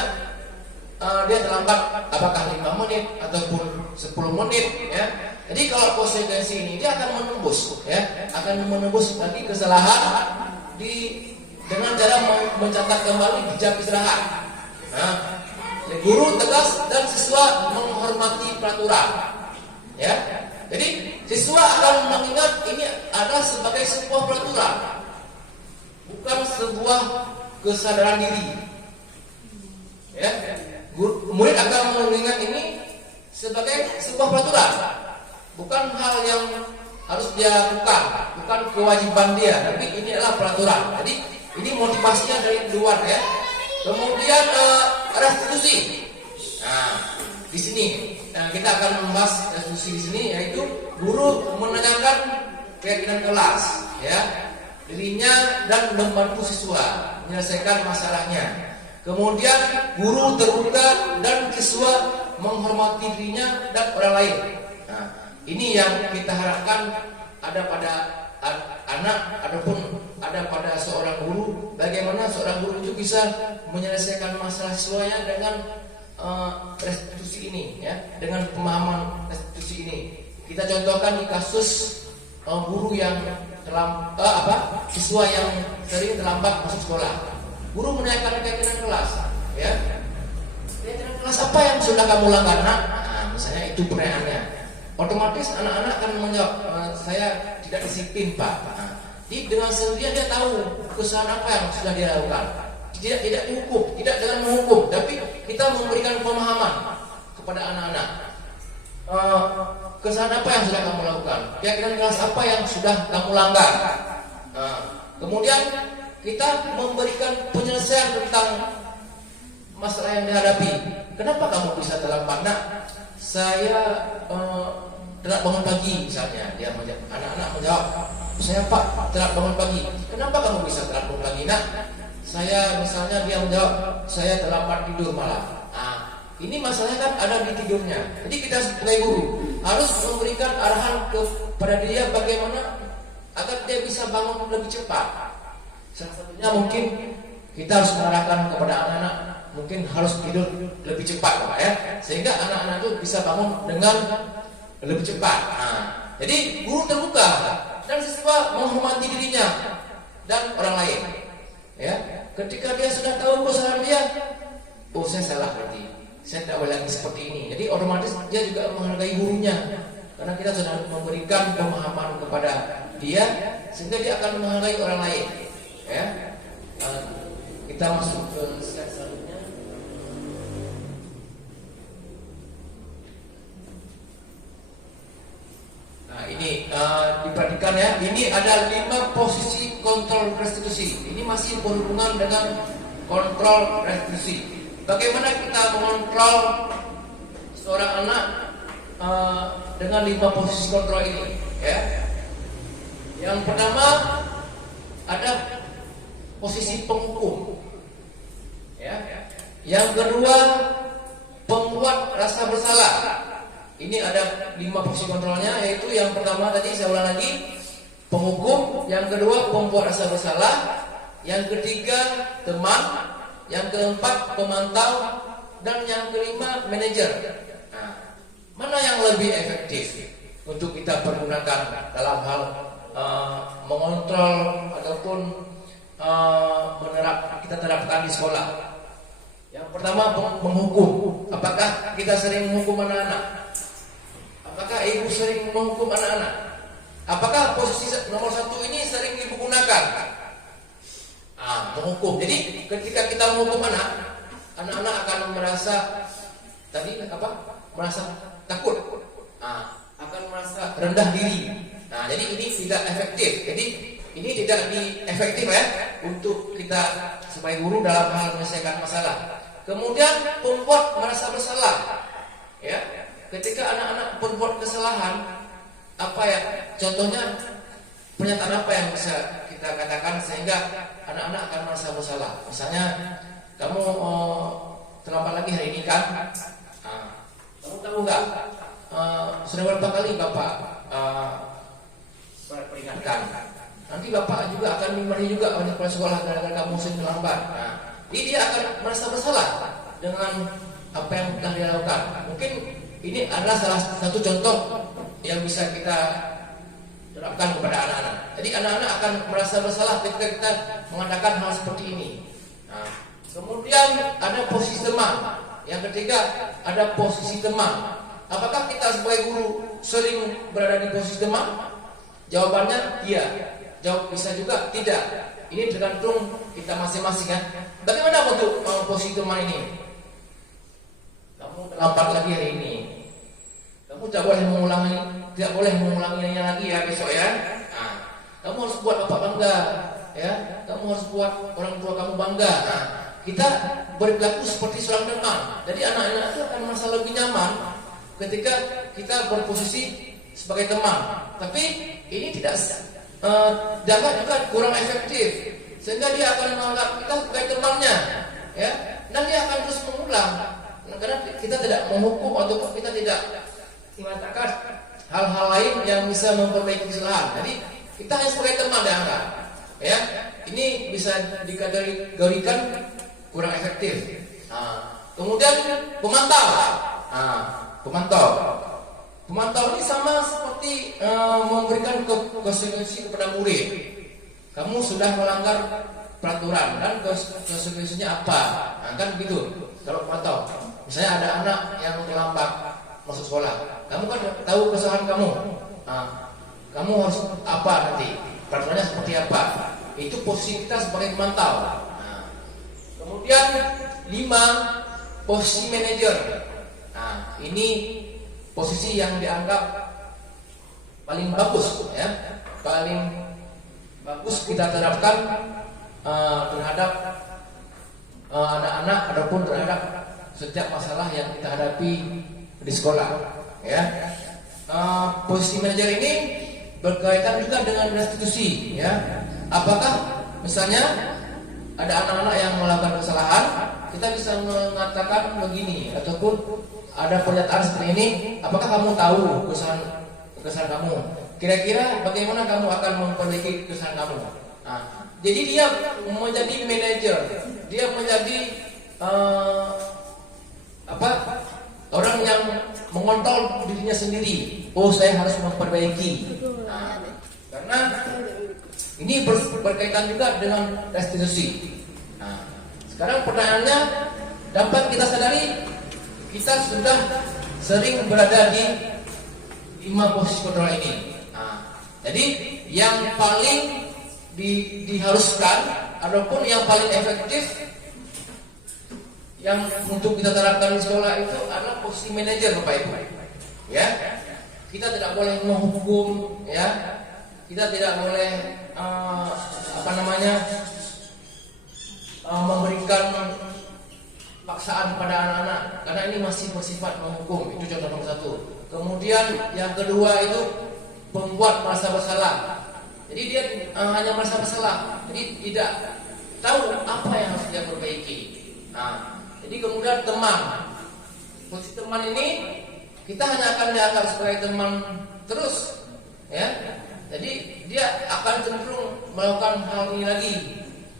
dia terlambat apakah 5 menit ataupun 10 menit, ya. Jadi kalau konsekuensi ini, dia akan menembus, ya, akan menembus lagi kesalahan dengan cara mencatat kembali di jam istirahat. Nah, guru tegas dan siswa menghormati peraturan, ya. Jadi siswa akan mengingat ini ada sebagai sebuah peraturan, bukan sebuah kesadaran diri, ya. Murid akan mengingat ini sebagai sebuah peraturan, bukan hal yang harus dia lakukan, bukan kewajiban dia, tapi ini adalah peraturan. Jadi ini motivasinya dari luar, ya. Kemudian restitusi. Nah, di sini kita akan membahas restitusi di sini, yaitu guru menanyakan keyakinan kelas, ya, dirinya dan membantu siswa menyelesaikan masalahnya. Kemudian guru terbuka dan siswa menghormati dirinya dan orang lain. Nah, ini yang kita harapkan ada pada anak ataupun ada pada seorang guru. Bagaimana seorang guru itu bisa menyelesaikan masalah siswanya dengan restitusi ini, ya, dengan pemahaman restitusi ini. Kita contohkan di kasus guru yang siswa yang sering terlambat masuk sekolah. Guru menanyakan keyakinan kelas, ya. Keyakinan kelas apa yang sudah kamu langgar, nak? Nah, misalnya itu pertanyaannya. Otomatis anak-anak akan menjawab, saya tidak disiplin, Pak. Nah, jadi dengan sendirinya dia tahu kesalahan apa yang sudah dia lakukan. Tidak dihukum, tidak dengan menghukum, tapi kita memberikan pemahaman kepada anak-anak. Kesalahan apa yang sudah kamu lakukan? Keyakinan kelas apa yang sudah kamu langgar? Kemudian kita memberikan penyelesaian tentang masalah yang dihadapi. Kenapa kamu bisa terlambat, nak? Saya telat bangun pagi, misalnya. Anak-anak menjawab, saya Pak telat bangun pagi. Kenapa kamu bisa telat bangun pagi, nak? Saya, misalnya dia menjawab, saya terlambat tidur malam. Nah, ini masalahnya kan ada di tidurnya. Jadi kita sebagai guru harus memberikan arahan kepada dia bagaimana agar dia bisa bangun lebih cepat. Salah satunya mungkin kita harus mengarahkan kepada anak-anak mungkin harus tidur lebih cepat, Pak, ya, sehingga anak-anak itu bisa bangun dengan lebih cepat. Nah, jadi guru terbuka dan siswa menghormati dirinya dan orang lain, ya. Ketika dia sudah tahu kesalahan dia, oh saya salah berarti, saya tidak boleh lagi seperti ini. Jadi otomatis dia juga menghargai gurunya karena kita sudah memberikan pemahaman kepada dia sehingga dia akan menghargai orang lain. Ya, kita masuk ke slide selanjutnya. Nah, ini diperhatikan, ya. Ini ada 5 posisi kontrol restitusi. Ini masih berhubungan dengan kontrol restitusi. Bagaimana kita mengontrol seorang anak dengan 5 posisi kontrol ini? Ya. Yang pertama ada posisi penghukum. Ya. Yang kedua pembuat rasa bersalah. Ini ada 5 posisi kontrolnya, yaitu yang pertama tadi saya ulang lagi, penghukum, yang kedua pembuat rasa bersalah, yang ketiga teman, yang keempat pemantau, dan yang kelima manajer. Nah, mana yang lebih efektif untuk kita pergunakan dalam hal mengontrol ataupun kita terapkan di sekolah? Yang pertama menghukum. Apakah kita sering menghukum anak-anak? Apakah ibu sering menghukum anak-anak? Apakah posisi nomor 1 ini sering ibu gunakan? Menghukum. Jadi ketika kita menghukum anak-anak akan merasa merasa takut, akan merasa rendah diri. Nah, jadi ini tidak efektif. Jadi ini tidak efektif ya untuk kita sebagai guru dalam hal menyelesaikan masalah. Kemudian pembuat merasa bersalah. Ya, ketika anak-anak berbuat kesalahan, contohnya pernyataan apa yang bisa kita katakan sehingga anak-anak akan merasa bersalah? Misalnya kamu terlambat lagi hari ini kan? Kamu tahu nggak? Sudah berapa kali Bapak peringatkan? Nanti Bapak juga akan dimarahi juga oleh kepala sekolah gara-gara kamu sering terlambat. Jadi dia akan merasa bersalah dengan apa yang telah dia lakukan. Mungkin ini adalah salah satu contoh yang bisa kita terapkan kepada anak-anak. Jadi anak-anak akan merasa bersalah ketika kita mengatakan hal seperti ini. Kemudian ada posisi teman. Yang ketiga ada posisi teman. Apakah kita sebagai guru sering berada di posisi teman? Jawabannya iya. Jawab bisa juga tidak. Ini tergantung kita masing-masing kan. Bagaimana bentuk posisi teman ini? Kamu terlambat lagi hari ini. Kamu tidak boleh mengulanginya lagi ya besok ya. Kamu harus buat bapak bangga, ya. Kamu harus buat orang tua kamu bangga. Kita berperilaku seperti seorang teman. Jadi anak-anak itu akan merasa lebih nyaman ketika kita berposisi sebagai teman. Tapi ini tidak juga kurang efektif, sehingga dia akan menganggap kita sebagai temannya, ya. Dan dia akan terus mengulang. Karena kita tidak menghukum ataupun kita tidak mengatakan hal-hal lain yang bisa memperbaiki kesalahan. Jadi kita hanya sebagai teman dianggap, ya. Ini bisa dikategorikan kurang efektif. Kemudian pemantau ini sama seperti memberikan konsekuensi kepada murid. Kamu sudah melanggar peraturan dan konsekuensinya apa? Kan begitu. Kalau pemantau, misalnya ada anak yang terlambat masuk sekolah, kamu kan tahu kesalahan kamu. Kamu harus apa nanti? Peraturannya seperti apa? Itu posisi kita sebagai pemantau. Kemudian 5, posisi manajer. Ini posisi yang dianggap paling bagus, ya, paling bagus kita terapkan terhadap anak-anak ataupun terhadap setiap masalah yang kita hadapi di sekolah, ya. Posisi manajer ini berkaitan juga dengan restitusi, ya. Apakah misalnya ada anak-anak yang melakukan kesalahan, kita bisa mengatakan begini, ataupun ada pernyataan seperti ini, apakah kamu tahu kesalahan kamu? Kira-kira bagaimana kamu akan memperbaiki kesalahan kamu? Jadi dia menjadi manajer, dia menjadi orang yang mengontrol dirinya sendiri. Oh, saya harus memperbaiki. Karena ini berkaitan juga dengan restitusi. Sekarang pertanyaannya, dapat kita sadari kita sudah sering berada di 5 posisi kontrol ini. Jadi yang paling diharuskan ataupun yang paling efektif yang untuk kita terapkan di sekolah itu adalah posisi manajer, Bapak Ibu. Ya, kita tidak boleh menghukum, ya. Kita tidak boleh memberikan paksaan pada anak-anak, karena ini masih bersifat menghukum. Itu contoh nomor satu. Kemudian yang kedua itu membuat merasa bersalah. Jadi dia hanya merasa bersalah, jadi tidak tahu apa yang harus dia perbaiki. Jadi kemudian teman, posisi teman ini kita hanya akan dianggap sebagai teman terus, ya. Jadi dia akan cenderung melakukan hal ini lagi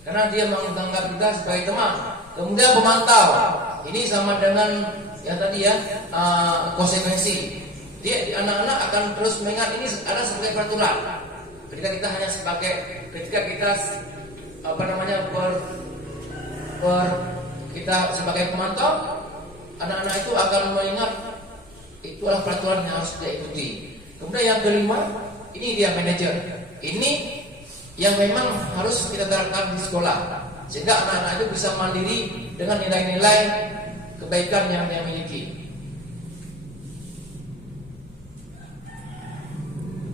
karena dia menganggap kita sebagai teman. Kemudian pemantau, ini sama dengan yang tadi ya, konsekuensi. Dia anak-anak akan terus mengingat ini ada sebagai peraturan. Ketika kita hanya sebagai, ketika kita kita sebagai pemantau, anak-anak itu akan mengingat itu adalah peraturan yang harus diikuti. Kemudian yang kelima, ini dia manajer. Ini yang memang harus kita terapkan di sekolah, sehingga anak-anak itu bisa mandiri dengan nilai-nilai kebaikan yang dia miliki.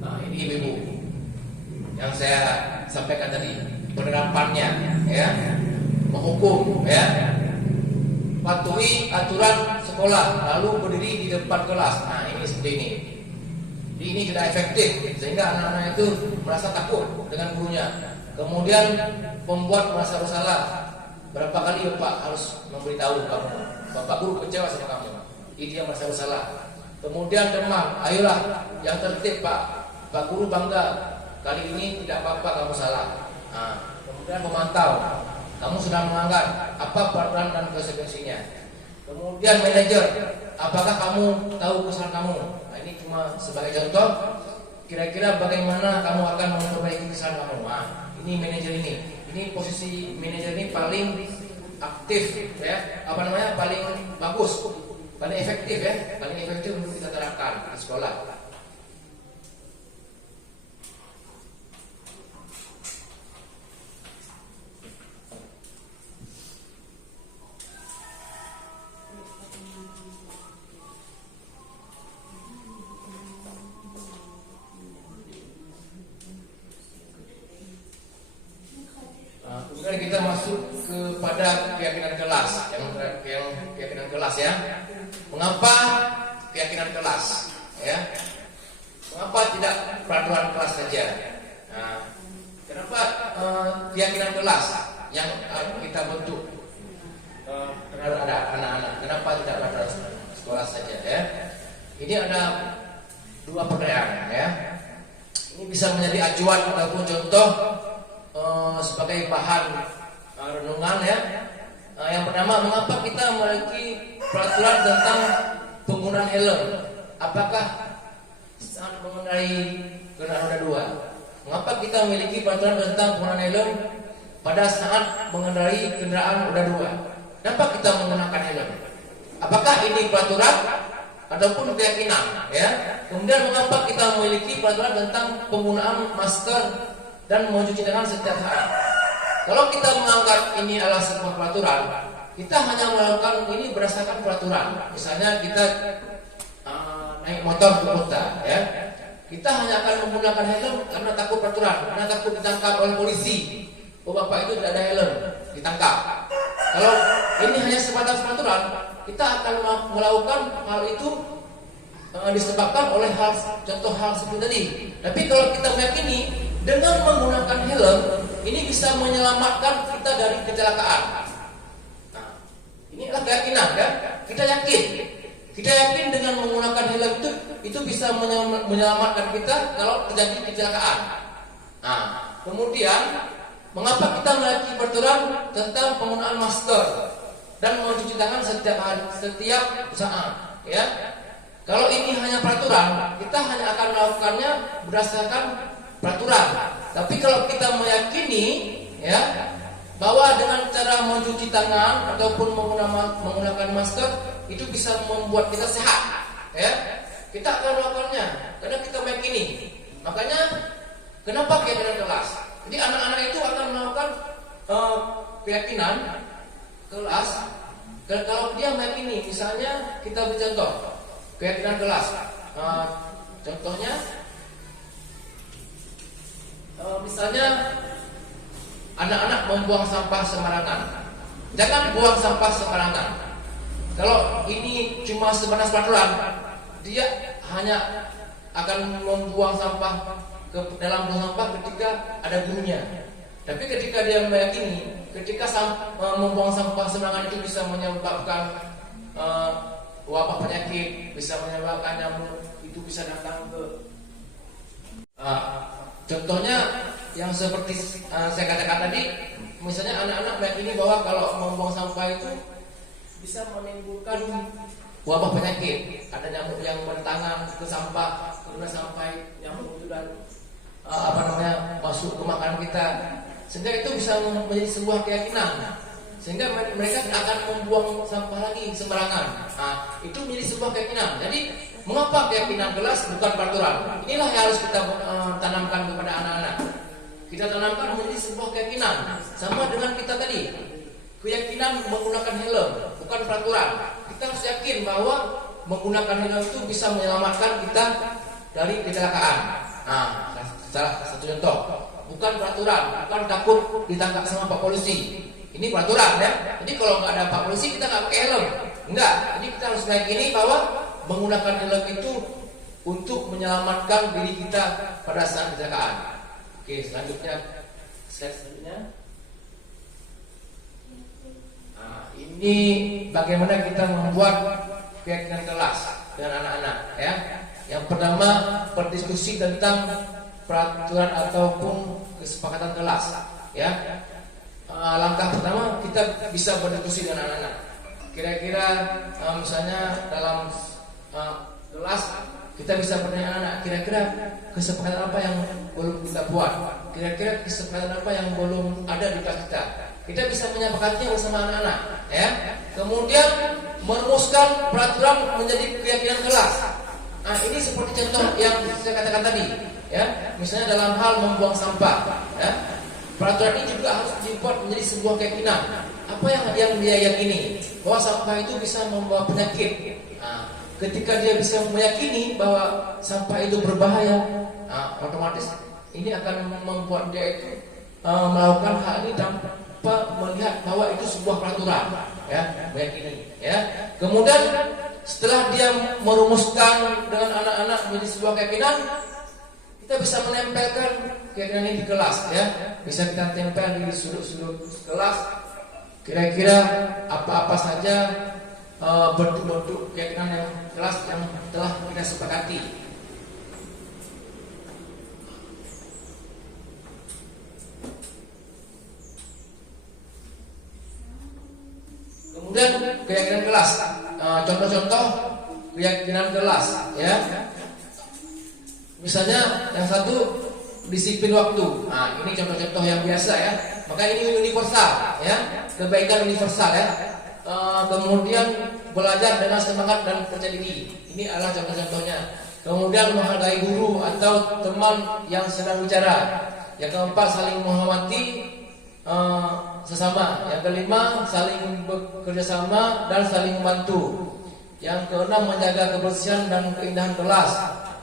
Nah, ini ibu-ibu yang saya sampaikan tadi, penerapannya, ya, menghukum, ya, patuhi aturan sekolah, lalu berdiri di depan kelas. Nah, ini seperti ini. Ini tidak efektif, sehingga anak-anak itu merasa takut dengan gurunya. Kemudian membuat merasa bersalah. Berapa kali Bapak harus memberitahu kamu, Bapak guru kecewa sama kamu, ini dia merasa bersalah. Kemudian demam, ayolah yang tertib Pak guru bangga, kali ini tidak apa-apa kamu salah. Kemudian memantau, kamu sudah melanggar, apa peraturan dan konsekuensinya. Kemudian manajer, apakah kamu tahu kesalahan kamu? Nah, ini cuma sebagai contoh, kira-kira bagaimana kamu akan memperbaiki kesalahan kamu. Nah, ini manajer ini posisi manajer ini paling aktif, ya, paling bagus, paling efektif, ya, paling efektif untuk kita terapkan di sekolah. Kemudian kita masuk kepada keyakinan kelas, yang keyakinan kelas, ya. Mengapa keyakinan kelas, ya? Mengapa tidak peraturan kelas saja? Nah, kenapa keyakinan kelas yang kita bentuk terhadap anak-anak? Kenapa tidak peraturan sekolah saja, ya? Ini ada dua pertanyaan, ya. Ini bisa menjadi acuan ataupun contoh sebagai bahan renungan, ya. Yang pertama, mengapa kita memiliki peraturan tentang penggunaan helm? Apakah saat mengendarai kendaraan roda 2? Mengapa kita memiliki peraturan tentang penggunaan helm pada saat mengendarai kendaraan roda 2? Kenapa kita menggunakan helm? Apakah ini peraturan ataupun keyakinan, ya? Kemudian mengapa kita memiliki peraturan tentang penggunaan masker dan mencuci tangan setiap hari? Kalau kita menganggap ini adalah sebuah peraturan, kita hanya melakukan ini berdasarkan peraturan. Misalnya kita naik motor ke kota, ya, kita hanya akan menggunakan helm karena takut peraturan, karena takut ditangkap oleh polisi. Oh, bapak itu tidak ada helm, ditangkap. Kalau ini hanya sebatas peraturan, kita akan melakukan hal itu disebabkan oleh contoh hal seperti tadi. Tapi kalau kita meyakini dengan menggunakan helm ini bisa menyelamatkan kita dari kecelakaan. Nah, inilah keyakinan, kan? Kita yakin dengan menggunakan helm itu bisa menyelamatkan kita kalau terjadi kecelakaan. Nah, kemudian mengapa kita memiliki peraturan tentang penggunaan masker dan mencuci tangan setiap saat, ya? Kalau ini hanya peraturan, kita hanya akan melakukannya berdasarkan peraturan. Tapi kalau kita meyakini, ya, bahwa dengan cara mencuci tangan ataupun menggunakan masker itu bisa membuat kita sehat, ya, kita akan melakukannya karena kita meyakini. Makanya kenapa keyakinan kelas? Jadi anak-anak itu akan melakukan keyakinan kelas kalau dia meyakini. Misalnya kita bercontoh keyakinan kelas. Contohnya, misalnya anak-anak membuang sampah sembarangan. Jangan buang sampah sembarangan. Kalau ini cuma sebatas peraturan, dia hanya akan membuang sampah ke dalam buang sampah ketika ada gurunya. Tapi ketika dia meyakini, ketika membuang sampah sembarangan itu bisa menyebabkan wabah penyakit, bisa menyebabkan nyamuk, itu bisa datang ke contohnya yang seperti saya katakan tadi, misalnya anak-anak meyakini bahwa kalau membuang sampah itu bisa menimbulkan wabah penyakit, ada nyamuk yang berdatangan ke sampah, kemudian sampai nyamuk itu dan masuk ke makanan kita, sehingga itu bisa menjadi sebuah keyakinan, sehingga mereka akan membuang sampah lagi sembarangan. Itu menjadi sebuah keyakinan. Jadi mengapa keyakinan jelas bukan peraturan? Inilah yang harus kita tanamkan kepada anak-anak. Kita tanamkan menjadi sebuah keyakinan, sama dengan kita tadi, keyakinan menggunakan helm bukan peraturan. Kita harus yakin bahwa menggunakan helm itu bisa menyelamatkan kita dari kecelakaan. Salah satu contoh, bukan peraturan, bukan takut ditangkap sama Pak Polisi. Ini peraturan ya. Jadi kalau nggak ada Pak Polisi kita nggak pakai helm, enggak. Jadi kita harus meyakini bahwa menggunakan helm itu untuk menyelamatkan diri kita pada saat kecelakaan. Oke, selanjutnya slide selanjutnya. Ini bagaimana kita membuat keyakinan kelas dengan anak-anak ya. Yang pertama, berdiskusi tentang peraturan ataupun kesepakatan kelas ya. Langkah pertama kita bisa berdiskusi dengan anak-anak. Kira-kira misalnya dalam kelas kita bisa bertanya anak-anak, kira-kira kesepakatan apa yang belum kita buat, kira-kira kesepakatan apa yang belum ada di kelas kita. Kita bisa menyepakatinya bersama anak-anak ya. Kemudian merumuskan peraturan menjadi keyakinan kelas. Ini seperti contoh yang saya katakan tadi ya. Misalnya dalam hal membuang sampah ya. Peraturan ini juga harus dibuat menjadi sebuah keyakinan. Apa yang dia yakini? Bahwa sampah itu bisa membawa penyakit. Ketika dia bisa meyakini bahwa sampah itu berbahaya, otomatis ini akan membuat dia itu melakukan hal ini tanpa melihat bahwa itu sebuah peraturan, ya, meyakini. Ya. Kemudian setelah dia merumuskan dengan anak-anak menjadi sebuah keyakinan, kita bisa menempelkan keyakinan ini di kelas, ya. Bisa kita tempel di sudut-sudut kelas. Kira-kira apa-apa saja bentuk-bentuk keyakinan yang kelas yang telah kita sepakati. Kemudian keyakinan kelas, contoh-contoh keyakinan kelas, ya. Misalnya yang satu disiplin waktu. Ini contoh-contoh yang biasa ya. Maka ini universal, ya. Kebaikan universal ya. Kemudian belajar dengan semangat dan percaya diri. Ini adalah contoh-contohnya. Kemudian menghargai guru atau teman yang sedang bicara. Yang keempat, saling menghormati sesama. Yang kelima, saling bekerja sama dan saling membantu. Yang keenam, menjaga kebersihan dan keindahan kelas.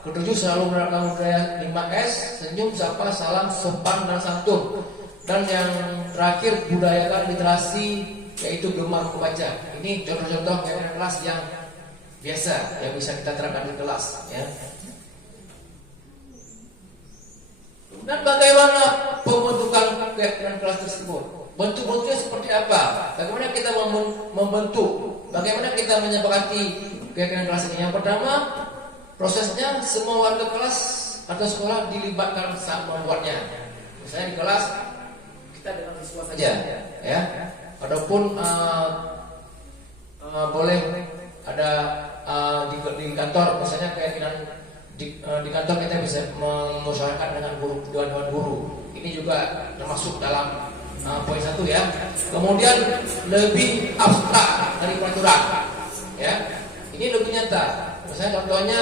Ketujuh, selalu menerapkan budaya 5S, senyum, sapa, salam, sopan dan santun. Dan yang terakhir, budayakan literasi, yaitu gemar membaca. Ini contoh-contoh keyakinan kelas yang biasa yang bisa kita terapkan di kelas, ya. Dan bagaimana pembentukan keyakinan kelas tersebut? Bentuk-bentuknya seperti apa? Bagaimana kita membentuk? Bagaimana kita menyepakati keyakinan kelas ini? Yang pertama, prosesnya semua warga kelas atau sekolah dilibatkan saat membuatnya. Misalnya di kelas kita dengan siswa saja, ya. Adapun boleh ada di kantor, misalnya keyakinan di kantor kita bisa memusyawarahkan dengan guru, dewan guru. Ini juga termasuk dalam poin 1 ya. Kemudian lebih abstrak dari peraturan, ya. Ini lebih nyata. Misalnya contohnya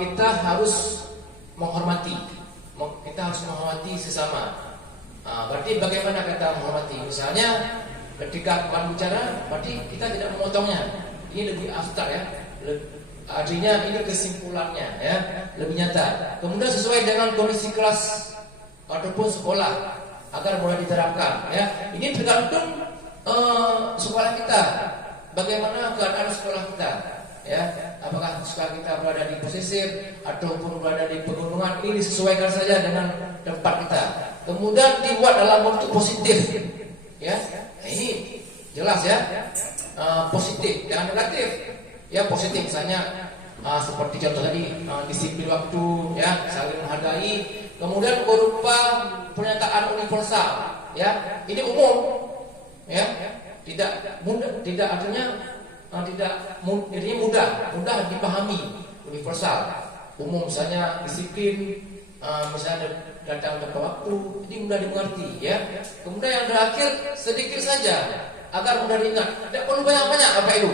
kita harus menghormati, sesama. Berarti bagaimana kita menghormati? Misalnya ketika kawan bicara, berarti kita tidak memotongnya. Ini lebih abstrak ya. Artinya ini kesimpulannya ya, lebih nyata. Kemudian sesuai dengan kondisi kelas ataupun sekolah. agar mulai diterapkan. Ya, ini tergantung sekolah kita, bagaimana keadaan sekolah kita. Ya, apakah sekolah kita berada di pesisir ataupun berada di pegunungan, ini disesuaikan saja dengan tempat kita. Kemudian dibuat dalam bentuk positif. Ya, nah, ini jelas ya, positif, jangan negatif. Ya, positif misalnya seperti contoh tadi, disiplin waktu, ya, saling menghargai. Kemudian berupa pernyataan universal, ya, ini umum, ya, tidak mudah, tidak artinya intinya mudah dipahami, universal, umum, misalnya disiplin, misalnya datang tepat waktu, ini mudah dimengerti, ya. Kemudian yang terakhir sedikit saja agar mudah diingat, tidak perlu banyak-banyak Bapak Ibu.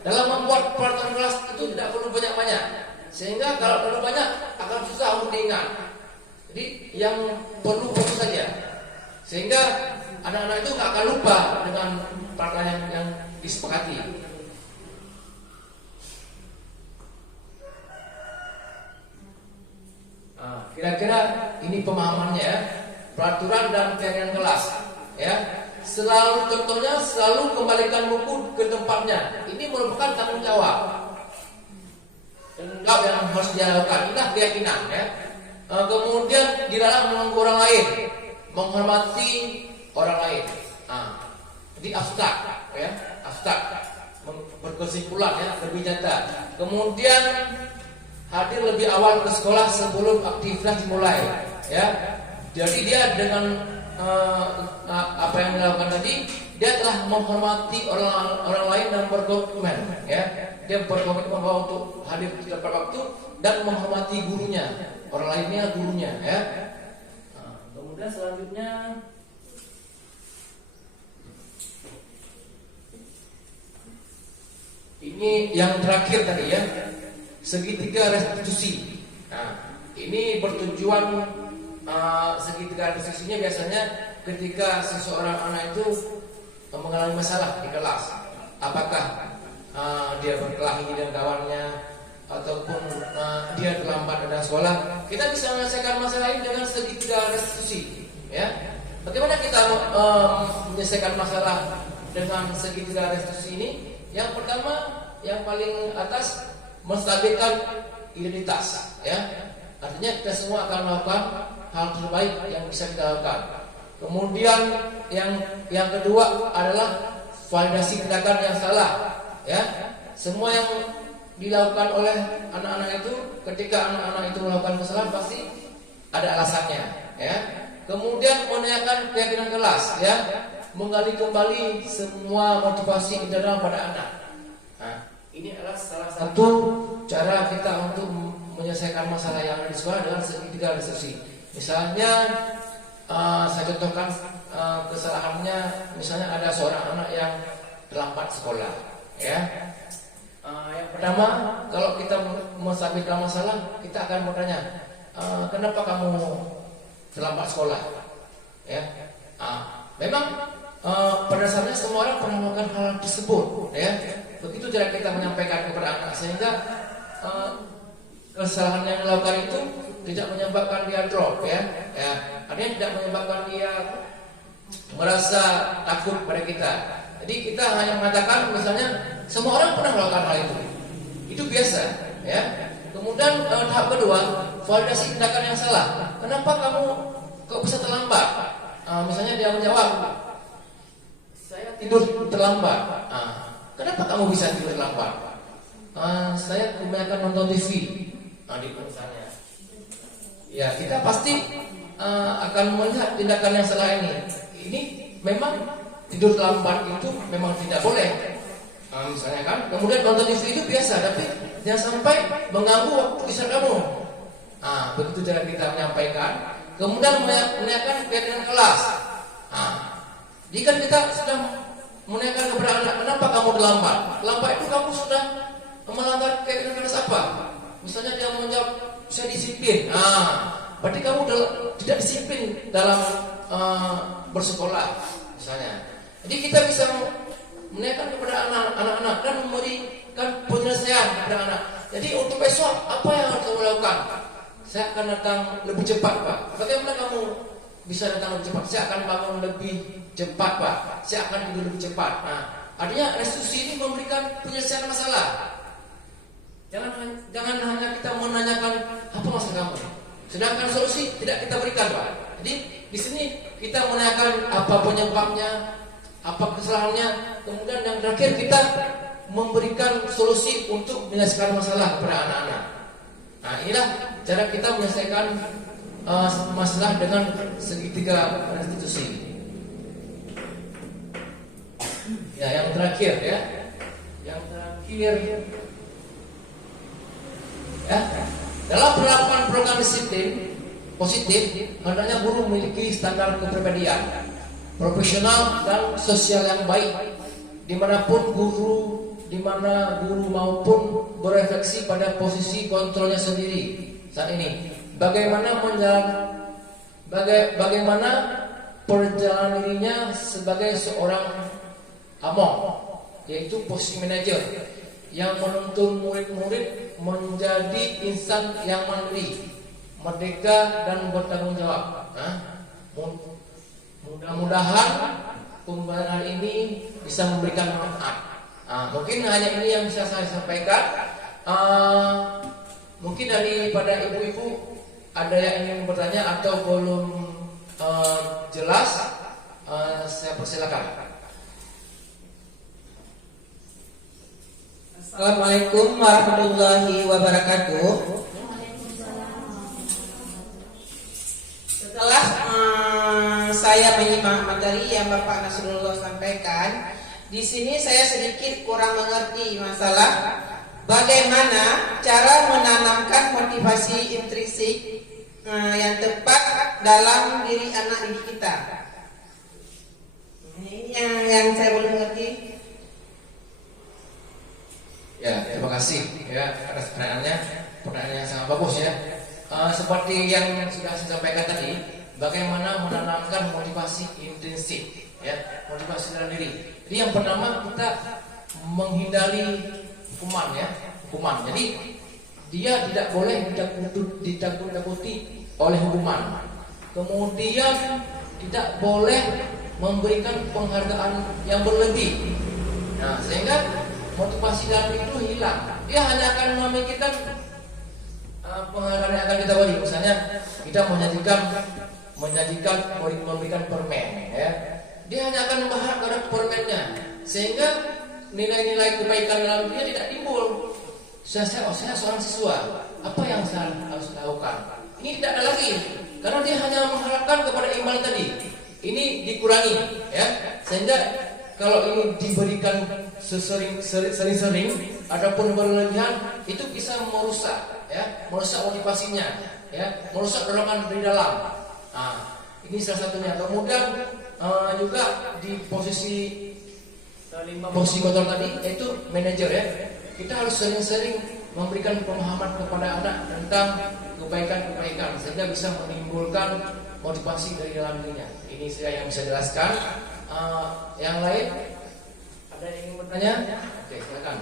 Dalam membuat peraturan kelas itu tidak perlu banyak-banyak, sehingga kalau terlalu banyak akan susah untuk diingat. Jadi yang perlu saja, sehingga anak-anak itu nggak akan lupa dengan peraturan yang disepakati. Kira-kira ini pemahamannya ya, peraturan dan kegiatan kelas, ya. Selalu contohnya selalu kembalikan buku ke tempatnya. Ini merupakan tanggung jawab yang harus dilakukan. Inilah keyakinan, ya. Kemudian dilarang mengganggu orang lain, menghormati orang lain. Jadi abstrak, ya, abstrak, berkesimpulan, ya, lebih nyata. Kemudian hadir lebih awal ke sekolah sebelum aktivitas dimulai, ya. Jadi dia dengan apa yang dilakukan tadi, dia telah menghormati orang lain dan berkomitmen, ya. Dia berkomitmen bahwa untuk hadir tepat waktu dan menghormati gurunya, orang lainnya gurunya, ya. Kemudian selanjutnya ini yang terakhir tadi, ya, segitiga restitusi. Ini bertujuan, segitiga restitusinya biasanya ketika seseorang anak itu mengalami masalah di kelas, apakah dia berkelahi dengan kawannya ataupun dia terlambat datang sekolah, kita bisa menyelesaikan masalah ini dengan segitiga restitusi, ya. Bagaimana kita menyelesaikan masalah dengan segitiga restitusi ini? Yang pertama, yang paling atas, menstabilkan identitas, ya. Artinya kita semua akan melakukan hal terbaik yang bisa kita lakukan. Kemudian yang kedua adalah validasi tindakan yang salah, ya. Semua yang dilakukan oleh anak-anak itu, ketika anak-anak itu melakukan kesalahan pasti ada alasannya, ya. Kemudian menanyakan keyakinan kelas, ya, menggali kembali semua motivasi internal pada anak. Ini adalah salah satu cara kita untuk menyelesaikan masalah yang ada di sekolah dengan segitiga restitusi. Misalnya, saya contohkan kesalahannya, misalnya ada seorang anak yang terlambat sekolah, ya. Yang pertama, kalau kita menstabilkan masalah, kita akan bertanya, kenapa kamu terlambat sekolah, ya. Memang pada dasarnya semua orang pernah melakukan hal tersebut, ya. Begitu cara kita menyampaikan kepada anak, sehingga kesalahan yang dilakukan itu tidak menyebabkan dia drop, ya. Artinya tidak menyebabkan dia merasa takut pada kita. Jadi kita hanya mengatakan, misalnya semua orang pernah melakukan hal itu biasa, ya. Kemudian tahap kedua, validasi tindakan yang salah. Kenapa kamu kok bisa terlambat? Misalnya dia menjawab, saya tidur terlambat. Kenapa kamu bisa tidur terlambat? Saya kebanyakan nonton TV. Di misalnya, ya, kita pasti akan melihat tindakan yang salah ini. Ini memang tidur terlambat itu memang tidak boleh. Misalnya kan, kemudian nonton TV itu biasa, tapi jangan sampai mengganggu waktu istirahat kamu. Begitu cara kita menyampaikan. Kemudian menanyakan keyakinan kelas. Jika kita sudah menanyakan kepada anak, kenapa kamu terlambat? Terlambat itu kamu sudah melanggar keyakinan kelas apa? Misalnya dia menjawab, saya disiplin. Berarti kamu tidak disiplin dalam bersekolah, misalnya. Jadi kita bisa menanyakan kepada anak-anak dan memberikan penyelesaian kepada anak. Jadi untuk besok apa yang harus kamu lakukan? Saya akan datang lebih cepat, Pak. Bagaimana kamu bisa datang lebih cepat, saya akan bangun lebih cepat Pak, saya akan tidur lebih cepat. Nah, artinya restitusi ini memberikan penyelesaian masalah. Jangan hanya kita menanyakan apa masalah kamu, sedangkan solusi tidak kita berikan Pak. Jadi di sini kita menanyakan apa penyebabnya, apa kesalahannya, kemudian yang terakhir kita memberikan solusi untuk menyelesaikan masalah kepada anak-anak. Nah, inilah cara kita menyelesaikan masalah dengan segitiga restitusi. Ya, yang terakhir ya. Yang terakhir ya, dalam penerapan program disiplin positif, hendaknya guru memiliki standar kepribadian, profesional dan sosial yang baik, di mana guru maupun berefleksi pada posisi kontrolnya sendiri saat ini. Bagaimana perjalanan dirinya sebagai seorang among, yaitu posisi manajer yang menuntun murid-murid menjadi insan yang mandiri, merdeka dan bertanggung jawab. Mudah-mudahan pembelajaran ini bisa memberikan manfaat. Mungkin hanya ini yang bisa saya sampaikan. Mungkin daripada ibu-ibu ada yang ingin bertanya atau belum jelas, saya persilakan. Assalamualaikum warahmatullahi wabarakatuh. Setelah saya menyimak materi yang Bapak Nasrullah sampaikan, di sini saya sedikit kurang mengerti masalah bagaimana cara menanamkan motivasi intrinsik yang tepat dalam diri anak didik kita. Ini yang saya belum mengerti. Ya, terima kasih ya atas pertanyaannya yang sangat bagus ya. Seperti yang sudah saya sampaikan tadi, bagaimana menanamkan motivasi intrinsik ya, motivasi dalam diri. Jadi yang pertama kita menghindari hukuman ya, hukuman. Jadi dia tidak boleh ditakut-takuti oleh hukuman. Kemudian tidak boleh memberikan penghargaan yang berlebih. Nah, sehingga motivasi dalam itu hilang. Dia hanya akan memikirkan penghargaan yang akan kita beri. Misalnya kita memberikan permen ya. Dia hanya akan membahas terhadap permennya, sehingga nilai-nilai kebaikan dalam dia tidak timbul. Saya seorang siswa, apa yang saya harus lakukan? Ini tidak ada lagi, karena dia hanya mengharapkan kepada iman tadi. Ini dikurangi ya, sehingga kalau ini diberikan sering-sering ataupun berlebihan, itu bisa merusak motivasinya ya, merusak dorongan dari dalam. Ini salah satunya. Kemudian juga di posisi kontrol tadi, yaitu manajer ya, kita harus sering-sering memberikan pemahaman kepada anak tentang kebaikan-kebaikan, sehingga bisa menimbulkan motivasi dari dalam dirinya. Ini saya yang bisa jelaskan. Yang lain ada yang ingin bertanya? Oke, silakan.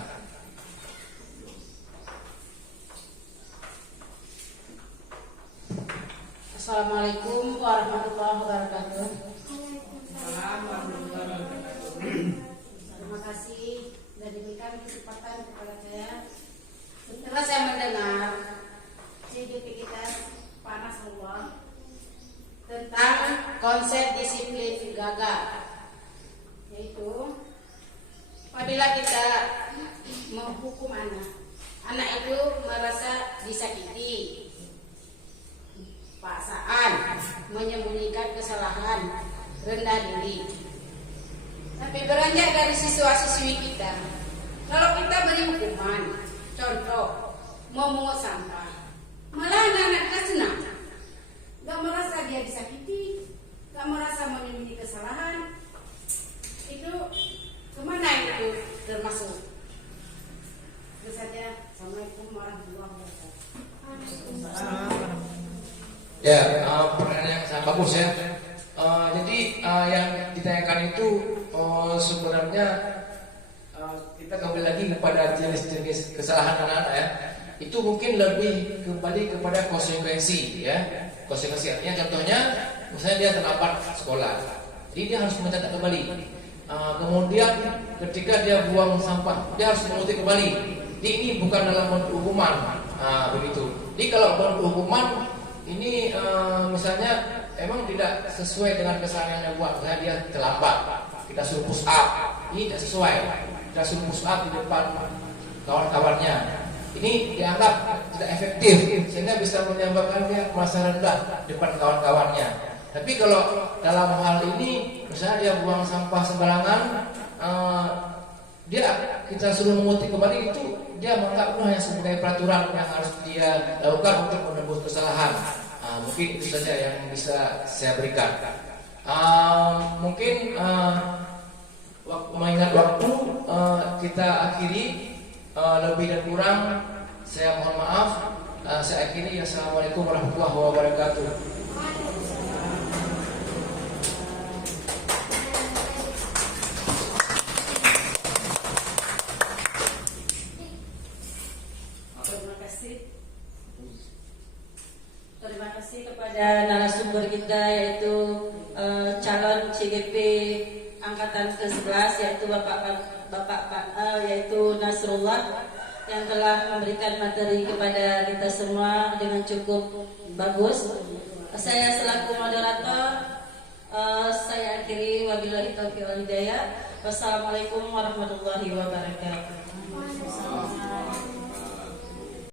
Assalamualaikum warahmatullahi wabarakatuh. Terima kasih sudah diberikan kesempatan kepada saya. Setelah saya mendengar CDP kita Pak Nasrullah tentang konsep disiplin gagal, yaitu apabila kita menghukum anak itu merasa disakiti, paksaan, menyembunyikan kesalahan, rendah diri. Tapi beranjak dari siswa-siswi kita, kalau kita beri hukuman, contoh memungut sampah, malah anak-anak kita senang, gak merasa dia disakiti, gak merasa menyembunyi kesalahan. Itu kemana itu termasuk? Itu saja. Assalamualaikum warahmatullahi wabarakatuh. Ya, pertanyaan yang sangat bagus ya. Jadi yang ditanyakan itu sebenarnya kita kembali lagi kepada jenis-jenis kesalahan anak-anak ya. Itu mungkin lebih kembali kepada konsekuensi ya. Konsekuensi artinya contohnya misalnya dia terlambat sekolah, jadi dia harus mencatat kembali. Kemudian ketika dia buang sampah, dia harus mengutik kembali. Jadi ini bukan dalam bentuk hukuman, begitu. Jadi kalau bentuk hukuman ini misalnya emang tidak sesuai dengan kesalahan yang dia buat, misalnya dia terlambat, kita suruh push up, ini tidak sesuai. Kita suruh push up di depan kawan-kawannya, ini dianggap tidak efektif sehingga bisa menyebabkan dia merasa rendah di depan kawan-kawannya. Tapi kalau dalam hal ini misalnya dia buang sampah sembarangan, kita suruh mengutik kembali, itu dia menganggap hanya sebagai peraturan yang harus dia lakukan untuk menembus kesalahan. Mungkin itu saja yang bisa saya berikan. Mungkin mengingat waktu, kita akhiri. Lebih dan kurang saya mohon maaf. Saya akhiri. Assalamualaikum warahmatullahi wabarakatuh. Terima kasih kepada narasumber kita, yaitu calon CGP angkatan ke-11, yaitu yaitu Nasrullah, yang telah memberikan materi kepada kita semua dengan cukup bagus. Saya selaku moderator, saya akhiri. Wabillahi taufiq wal hidayah. Wassalamualaikum warahmatullahi wabarakatuh.